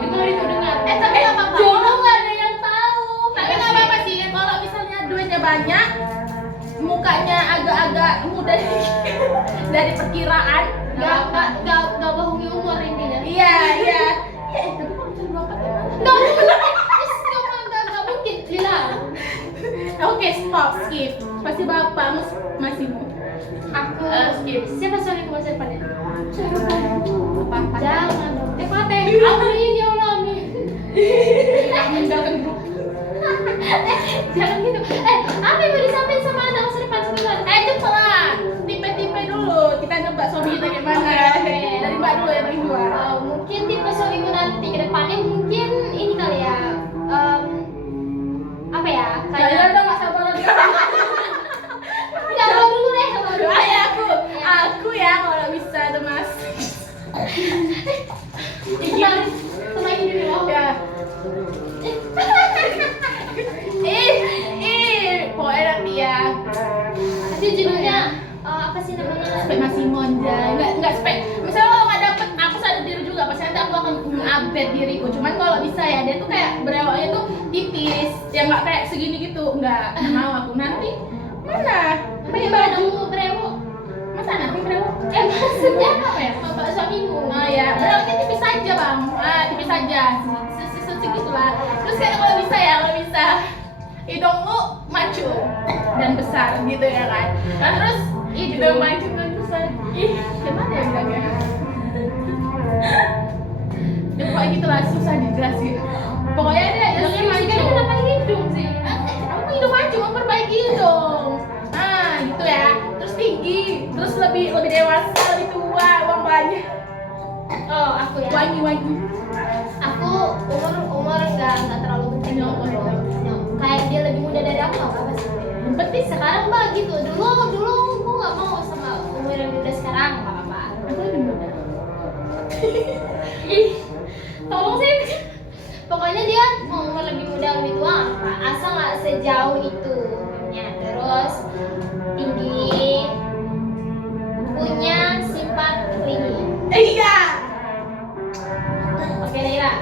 Dengar itu dengar. Tapi nggak apa-apa. Jodoh nggak ada yang tahu. Tapi nggak apa-apa sih. Kalau misalnya duitnya banyak, mukanya agak-agak muda dari perkiraan. Gak bohongi umur intinya. Iya. Tapi kalau misalnya 24 Gak mungkin, Lila. Oke, stop, skip. Pasti bapakmu masih mau. Aku skip. siapa suamiku masa depannya? Apa? Jangan. Mate. Amin ya Allah amin. Meninggalkan grup. Jangan gitu. Apa yang mau disampaikan sama anak masa depan sebentar? Cepet lah. Tipe-tipe dulu. Kita nebak suami kita gimana. Oke. Dari Mbak dulu yang paling tua. Mungkin tipe suamiku nanti ke depannya mungkin ini kali ya. Apa ya? Kalian udah gak sabar lagi. Enggak dulu deh, kalau dulu. Aku ya kalau bisa tuh mas. Tenang dulu. Ya. Pokoknya nanti ya. Nanti judulnya apa sih namanya? Spek masih monja, nggak spek. Misalnya kalau nggak dapet, aku sadar diri juga. Pasti nanti aku akan update diriku. Cuman kalau bisa ya, dia tuh kayak berewaknya tuh tipis, yang nggak kayak segini gitu. Nggak mau aku nanti. Mana? Pakai baju. Kamu berewok. Masa nanti berewak? Maksudnya apa ya? Bapak suamimu. Oh ya, berewaknya tipis aja bang. Tipis aja. Segitulah. Terus kayak kalau bisa hidungmu maju dan besar gitu ya kan. Nah, terus hidung maju dan besar. Gimana ya bilangnya? Ya pokoknya gitulah, susah dijelasin. Pokoknya dia hidungnya maju. Kenapa hidung sih? Aku hidung maju, memperbaiki hidung. Nah, gitu ya. Terus tinggi, terus lebih dewasa, lebih tua, uang banyak. Oh, aku ya. Wangi. Aku umur nggak terlalu penting. No. Kayak dia lebih muda dari aku nggak apa-apa sih. Yang penting Sekarang mah gitu. Dulu aku nggak mau sama umur yang udah sekarang nggak apa-apa. aku lebih muda. Ih, tolong sih. Pokoknya dia mau umur lebih muda lebih tua nggak apa. Asal nggak sejauh itu umurnya. Terus tinggi, punya sifat clingy. Iya. Oke, Naira.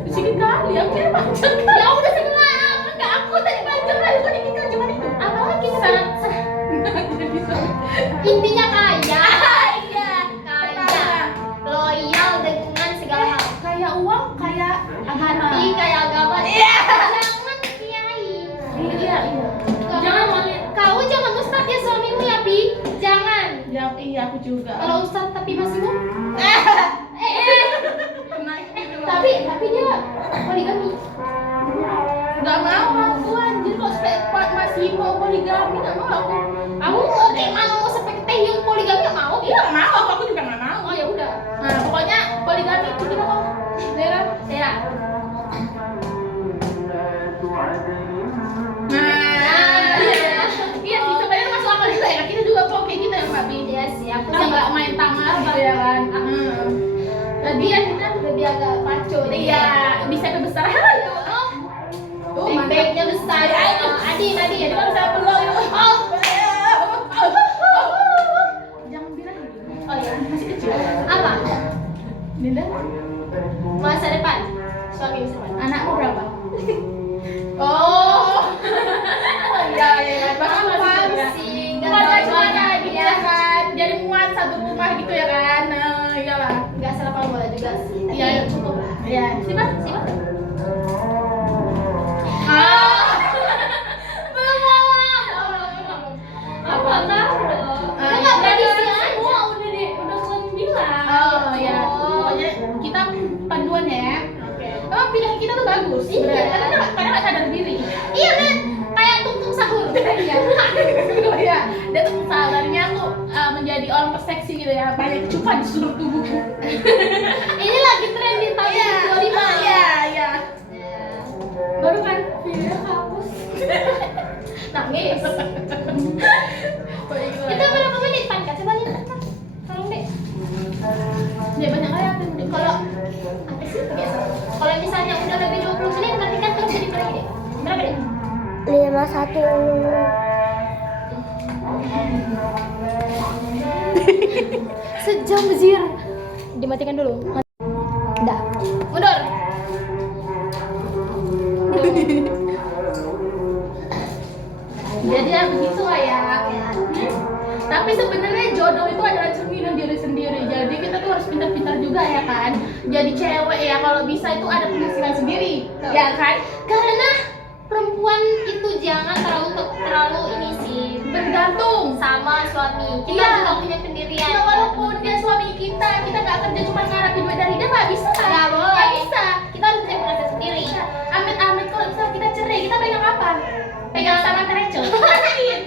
Di sini kali, aku kira panjang. Ya udah sebelah. Enggak, aku tadi panjang kali, kok dikit cuma itu. Apa lagi Sangat sih? tidak bisa. Intinya kaya, Iya. kaya, loyal dengan segala hal. Kayak uang, kayak Hati, kayak agama. Iya. Jangan kiai. Iya. Kau jangan ustad ya suamimu ya Pi. Jangan. Ya, iya aku juga. Kalau ustad tapi masih mau. Tapi Tapi dia poligami. nggak mau aku anjir kok spek sih mau poligami nggak mau aku. Aku kayak mau sampai ke yang poligami nggak mau. Iya nggak mau, aku juga nggak mau. Oh ya udah. Nah pokoknya poligami itu kita mau. Daerah. Daerah. Nah, iya sih sebenarnya masuk akal juga ya. Kita juga kok kayak gitu ya Mbak Bi. Iya sih, aku Kita nggak main tangan gitu ya kan. Jadi ya kita lebih agak maco nih. iya bisa besar. Tuh Backnya besar. Adi, Jadi kalau saya peluk itu. Jangan bilang gitu. Oh ya. Masih kecil. Apa? Dinda, Masa depan. Suami misalnya. anakmu berapa? Oh. Iya. Paham sih. Nggak Muat tahu aja soalnya. gitu ya kan. Jadi muat satu rumah gitu ya kan. Nah, iyalah. Nggak salah paham bola juga sih. Tapi Iya. cukup lah. Iya, siapa? Siapa? Apa kan? Enggak prediksi aja. Udah kalian bilang. Oh ya, pokoknya kita panduan ya. Oke. Emang pilihan kita tuh bagus. Iya. Sebenarnya kadang nggak sadar diri. Iya kan? Kayak tungtung sahur. Iya. Iya. Dia tuh sadarnya aku menjadi orang terseksi gitu ya. Banyak kecupan di seluruh tubuhku. Ini lagi tren di tahun 2025. Iya. Baru kan video hapus. Nangis. Itu berapa menit Panka? Coba lihat kan. Tolong deh. Ya banyak kali aku yang Kalau apa sih biasa? Kalau misalnya udah lebih 20 menit nanti kan terus jadi berapa deh? Berapa deh? 51. Sejam zir. Dimatikan dulu. Udah. Mundur. Jadi ya begitu lah ya. Tapi sebenarnya jodoh itu adalah cerminan diri sendiri. Jadi kita tuh harus pintar-pintar juga ya kan. Jadi cewek ya kalau bisa itu ada penghasilan sendiri, ya kan? Karena perempuan itu jangan terlalu ini sih Bergantung. sama suami. Kita Iya. juga punya pendirian. Ya walaupun dia suami kita nggak kerja cuma ngarapin duit dari dia nggak bisa. Nggak boleh. Nggak bisa. Kita harus punya penghasilan sendiri. Amit-amit kalau misalnya kita cerai, kita pegang apa? Pegang sama terecel. Mungkin.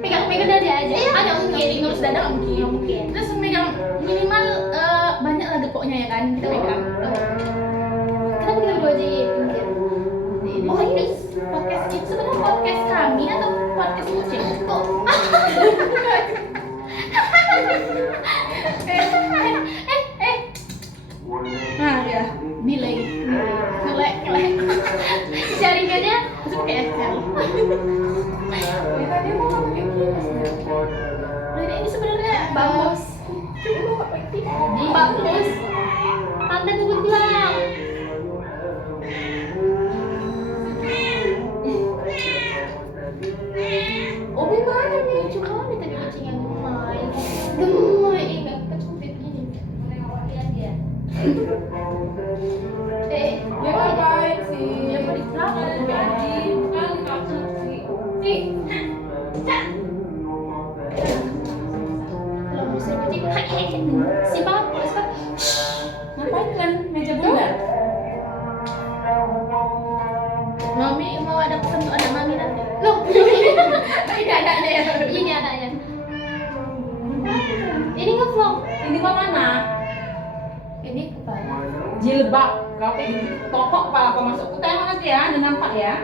Pegang-pegang dada aja. Iya, Ada mungkin. ngurus dada nggak mungkin. Nggak mungkin. Terus megang minimal banyak lah gepoknya ya kan kita pegang. Kenapa kita berdua aja ya? Oh ini podcast itu sebenarnya podcast kami atau podcast kucing? Kok? Nah ya, delay. Jaringannya Terus pakai Excel. Tadi mau pakai kipas. Ini sebenarnya bagus. Bagus. Pantai Bukit Bilang. Oh gimana nih? Cuma ada tadi kucing yang gemoy. Gemoy, enggak kecubit gini. Dia ngapain sih? Dia mau diserang lagi. Kalau musim kucing, si bagus kan. Ngapain kan meja bunda? Mami mau ada pesan untuk anak mami nanti. Loh, Ini anaknya ya. ini anaknya. Ini ngevlog. Ini mau mana? Ini kepala. Jilbab. Kau tokok kepala kau masuk. Aku tengok nanti ya, ada nampak ya.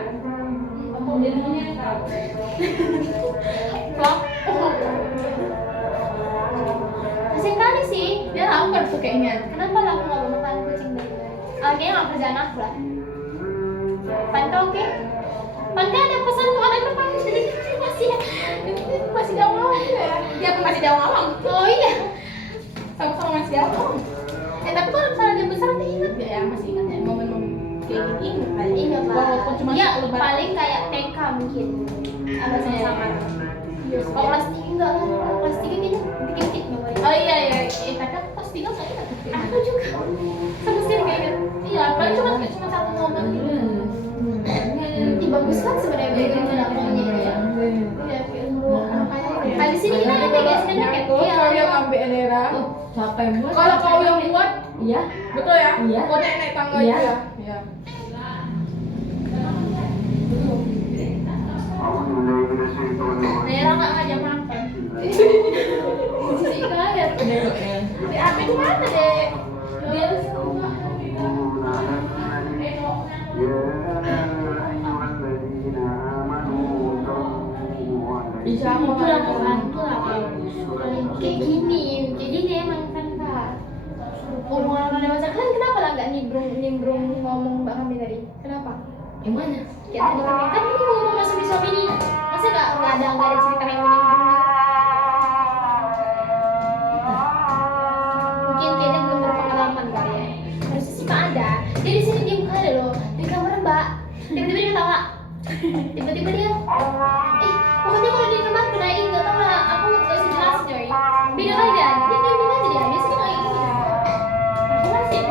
Dia namanya Vlog. Kasian kali sih. dia lapar tuh kayaknya. Kenapa lah aku nggak mau makan kucing dari tadi? Kayaknya nggak kerjaan aku lah. Pantai oke? Pantai ada pesan untuk anak depan jadi masih jauh ya. Dia pun masih jauh awam. Oh iya. Sama-sama masih jauh. Tapi kalau misalnya dia besar nanti ingat gak ya? Masih ingat ya momen-momen kayak gini? Ingat kali. Ingat lah. Walaupun cuma Ya 10 lebaran. paling kayak TK mungkin. Ada sama-sama. Iya. Oh kelas 3 enggak lah. Kelas 3 kayaknya dikit-dikit memori. Oh iya. Tapi aku pas tinggal nggak ingat. Aku juga. Sama sekali nggak ingat. Iya, paling cuma satu momen gitu. Ih, bagus kan sebenarnya background belakangnya ya. Iya, habis ini kita nanti guys kan kayak Kau yang ambil Elera. Siapa yang buat? Kalau kau yang buat, Iya. betul ya? Iya. Kau naik tangga Iya. itu ya? Iya. Nera nggak ngajak makan. Si kaget. Apa di mana dek? Dia harus Bisa aku aku pulang bantu lah kayak gini emang kan kak. Omongan orang dewasa kan kenapa lah nggak nimbrung ngomong Mbak Kami tadi? Kenapa? Yang mana? Kayak tadi kan ini ngomong sama suami ini, masa nggak ada cerita yang nimbrung gitu? Mungkin kayaknya belum berpengalaman kali ya. Harusnya sih Pak ada. Dia di sini diem kali loh di kamar Mbak. Tiba-tiba dia ketawa. Tiba-tiba dia, pokoknya kalau di kamar kenain nggak tahu lah. Aku nggak bisa jelasin coy. Beda kali dia. Dia diem aja dia. Biasanya kayak gini. Aku masih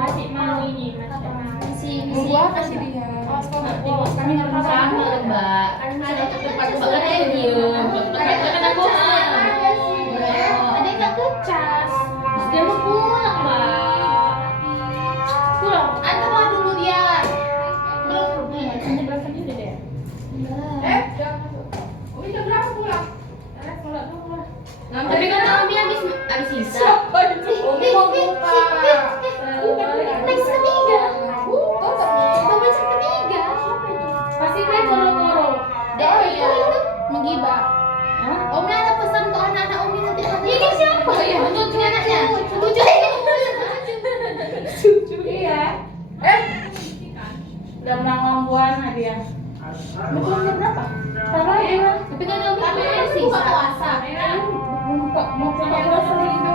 Masih mau ini. Gua kasih dia. Kami harus Sama Mbak. Ada tempat Mbak kan diem. Kan aku Ada yang nggak kecas. Dia mau pulang Mbak. Pulang. Antarlah dulu dia. Belum. Ini berapa nih deh? Umi jam berapa pulang? Tapi kan Umi habis sisa. Siapa itu? Umi mau buka. Next ketiga. Bapak yang ketiga. pasti kan goro-goro. Dek, itu Menggibah. Umi ada pesan untuk anak-anak Umi nanti. Ini siapa? Oh iya, untuk anaknya. Cucu. Iya. Udah menang buana dia. Betul jam berapa? Taruh ya. Tapi kan Umi Tapi ada aku sisa. buka puasa. Mau buka puasa ini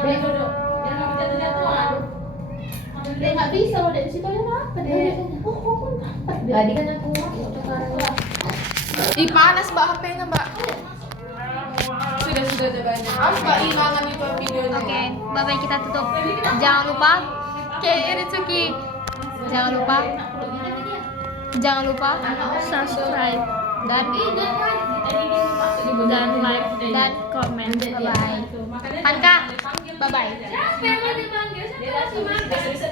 Dek duduk. Dia mau jatuh-jatuh. Aduh. Dia nggak bisa loh dari situ aja apa deh? Tadi kan aku Ih panas Mbak HP-nya Mbak. Sudah banyak. Apa hilangan itu videonya? Oke, bye kita tutup. Jangan lupa, Ritsuki. Jangan lupa subscribe dan like dan komen. Bye bye. Anka, bye bye. Siapa yang mau dipanggil? Siapa?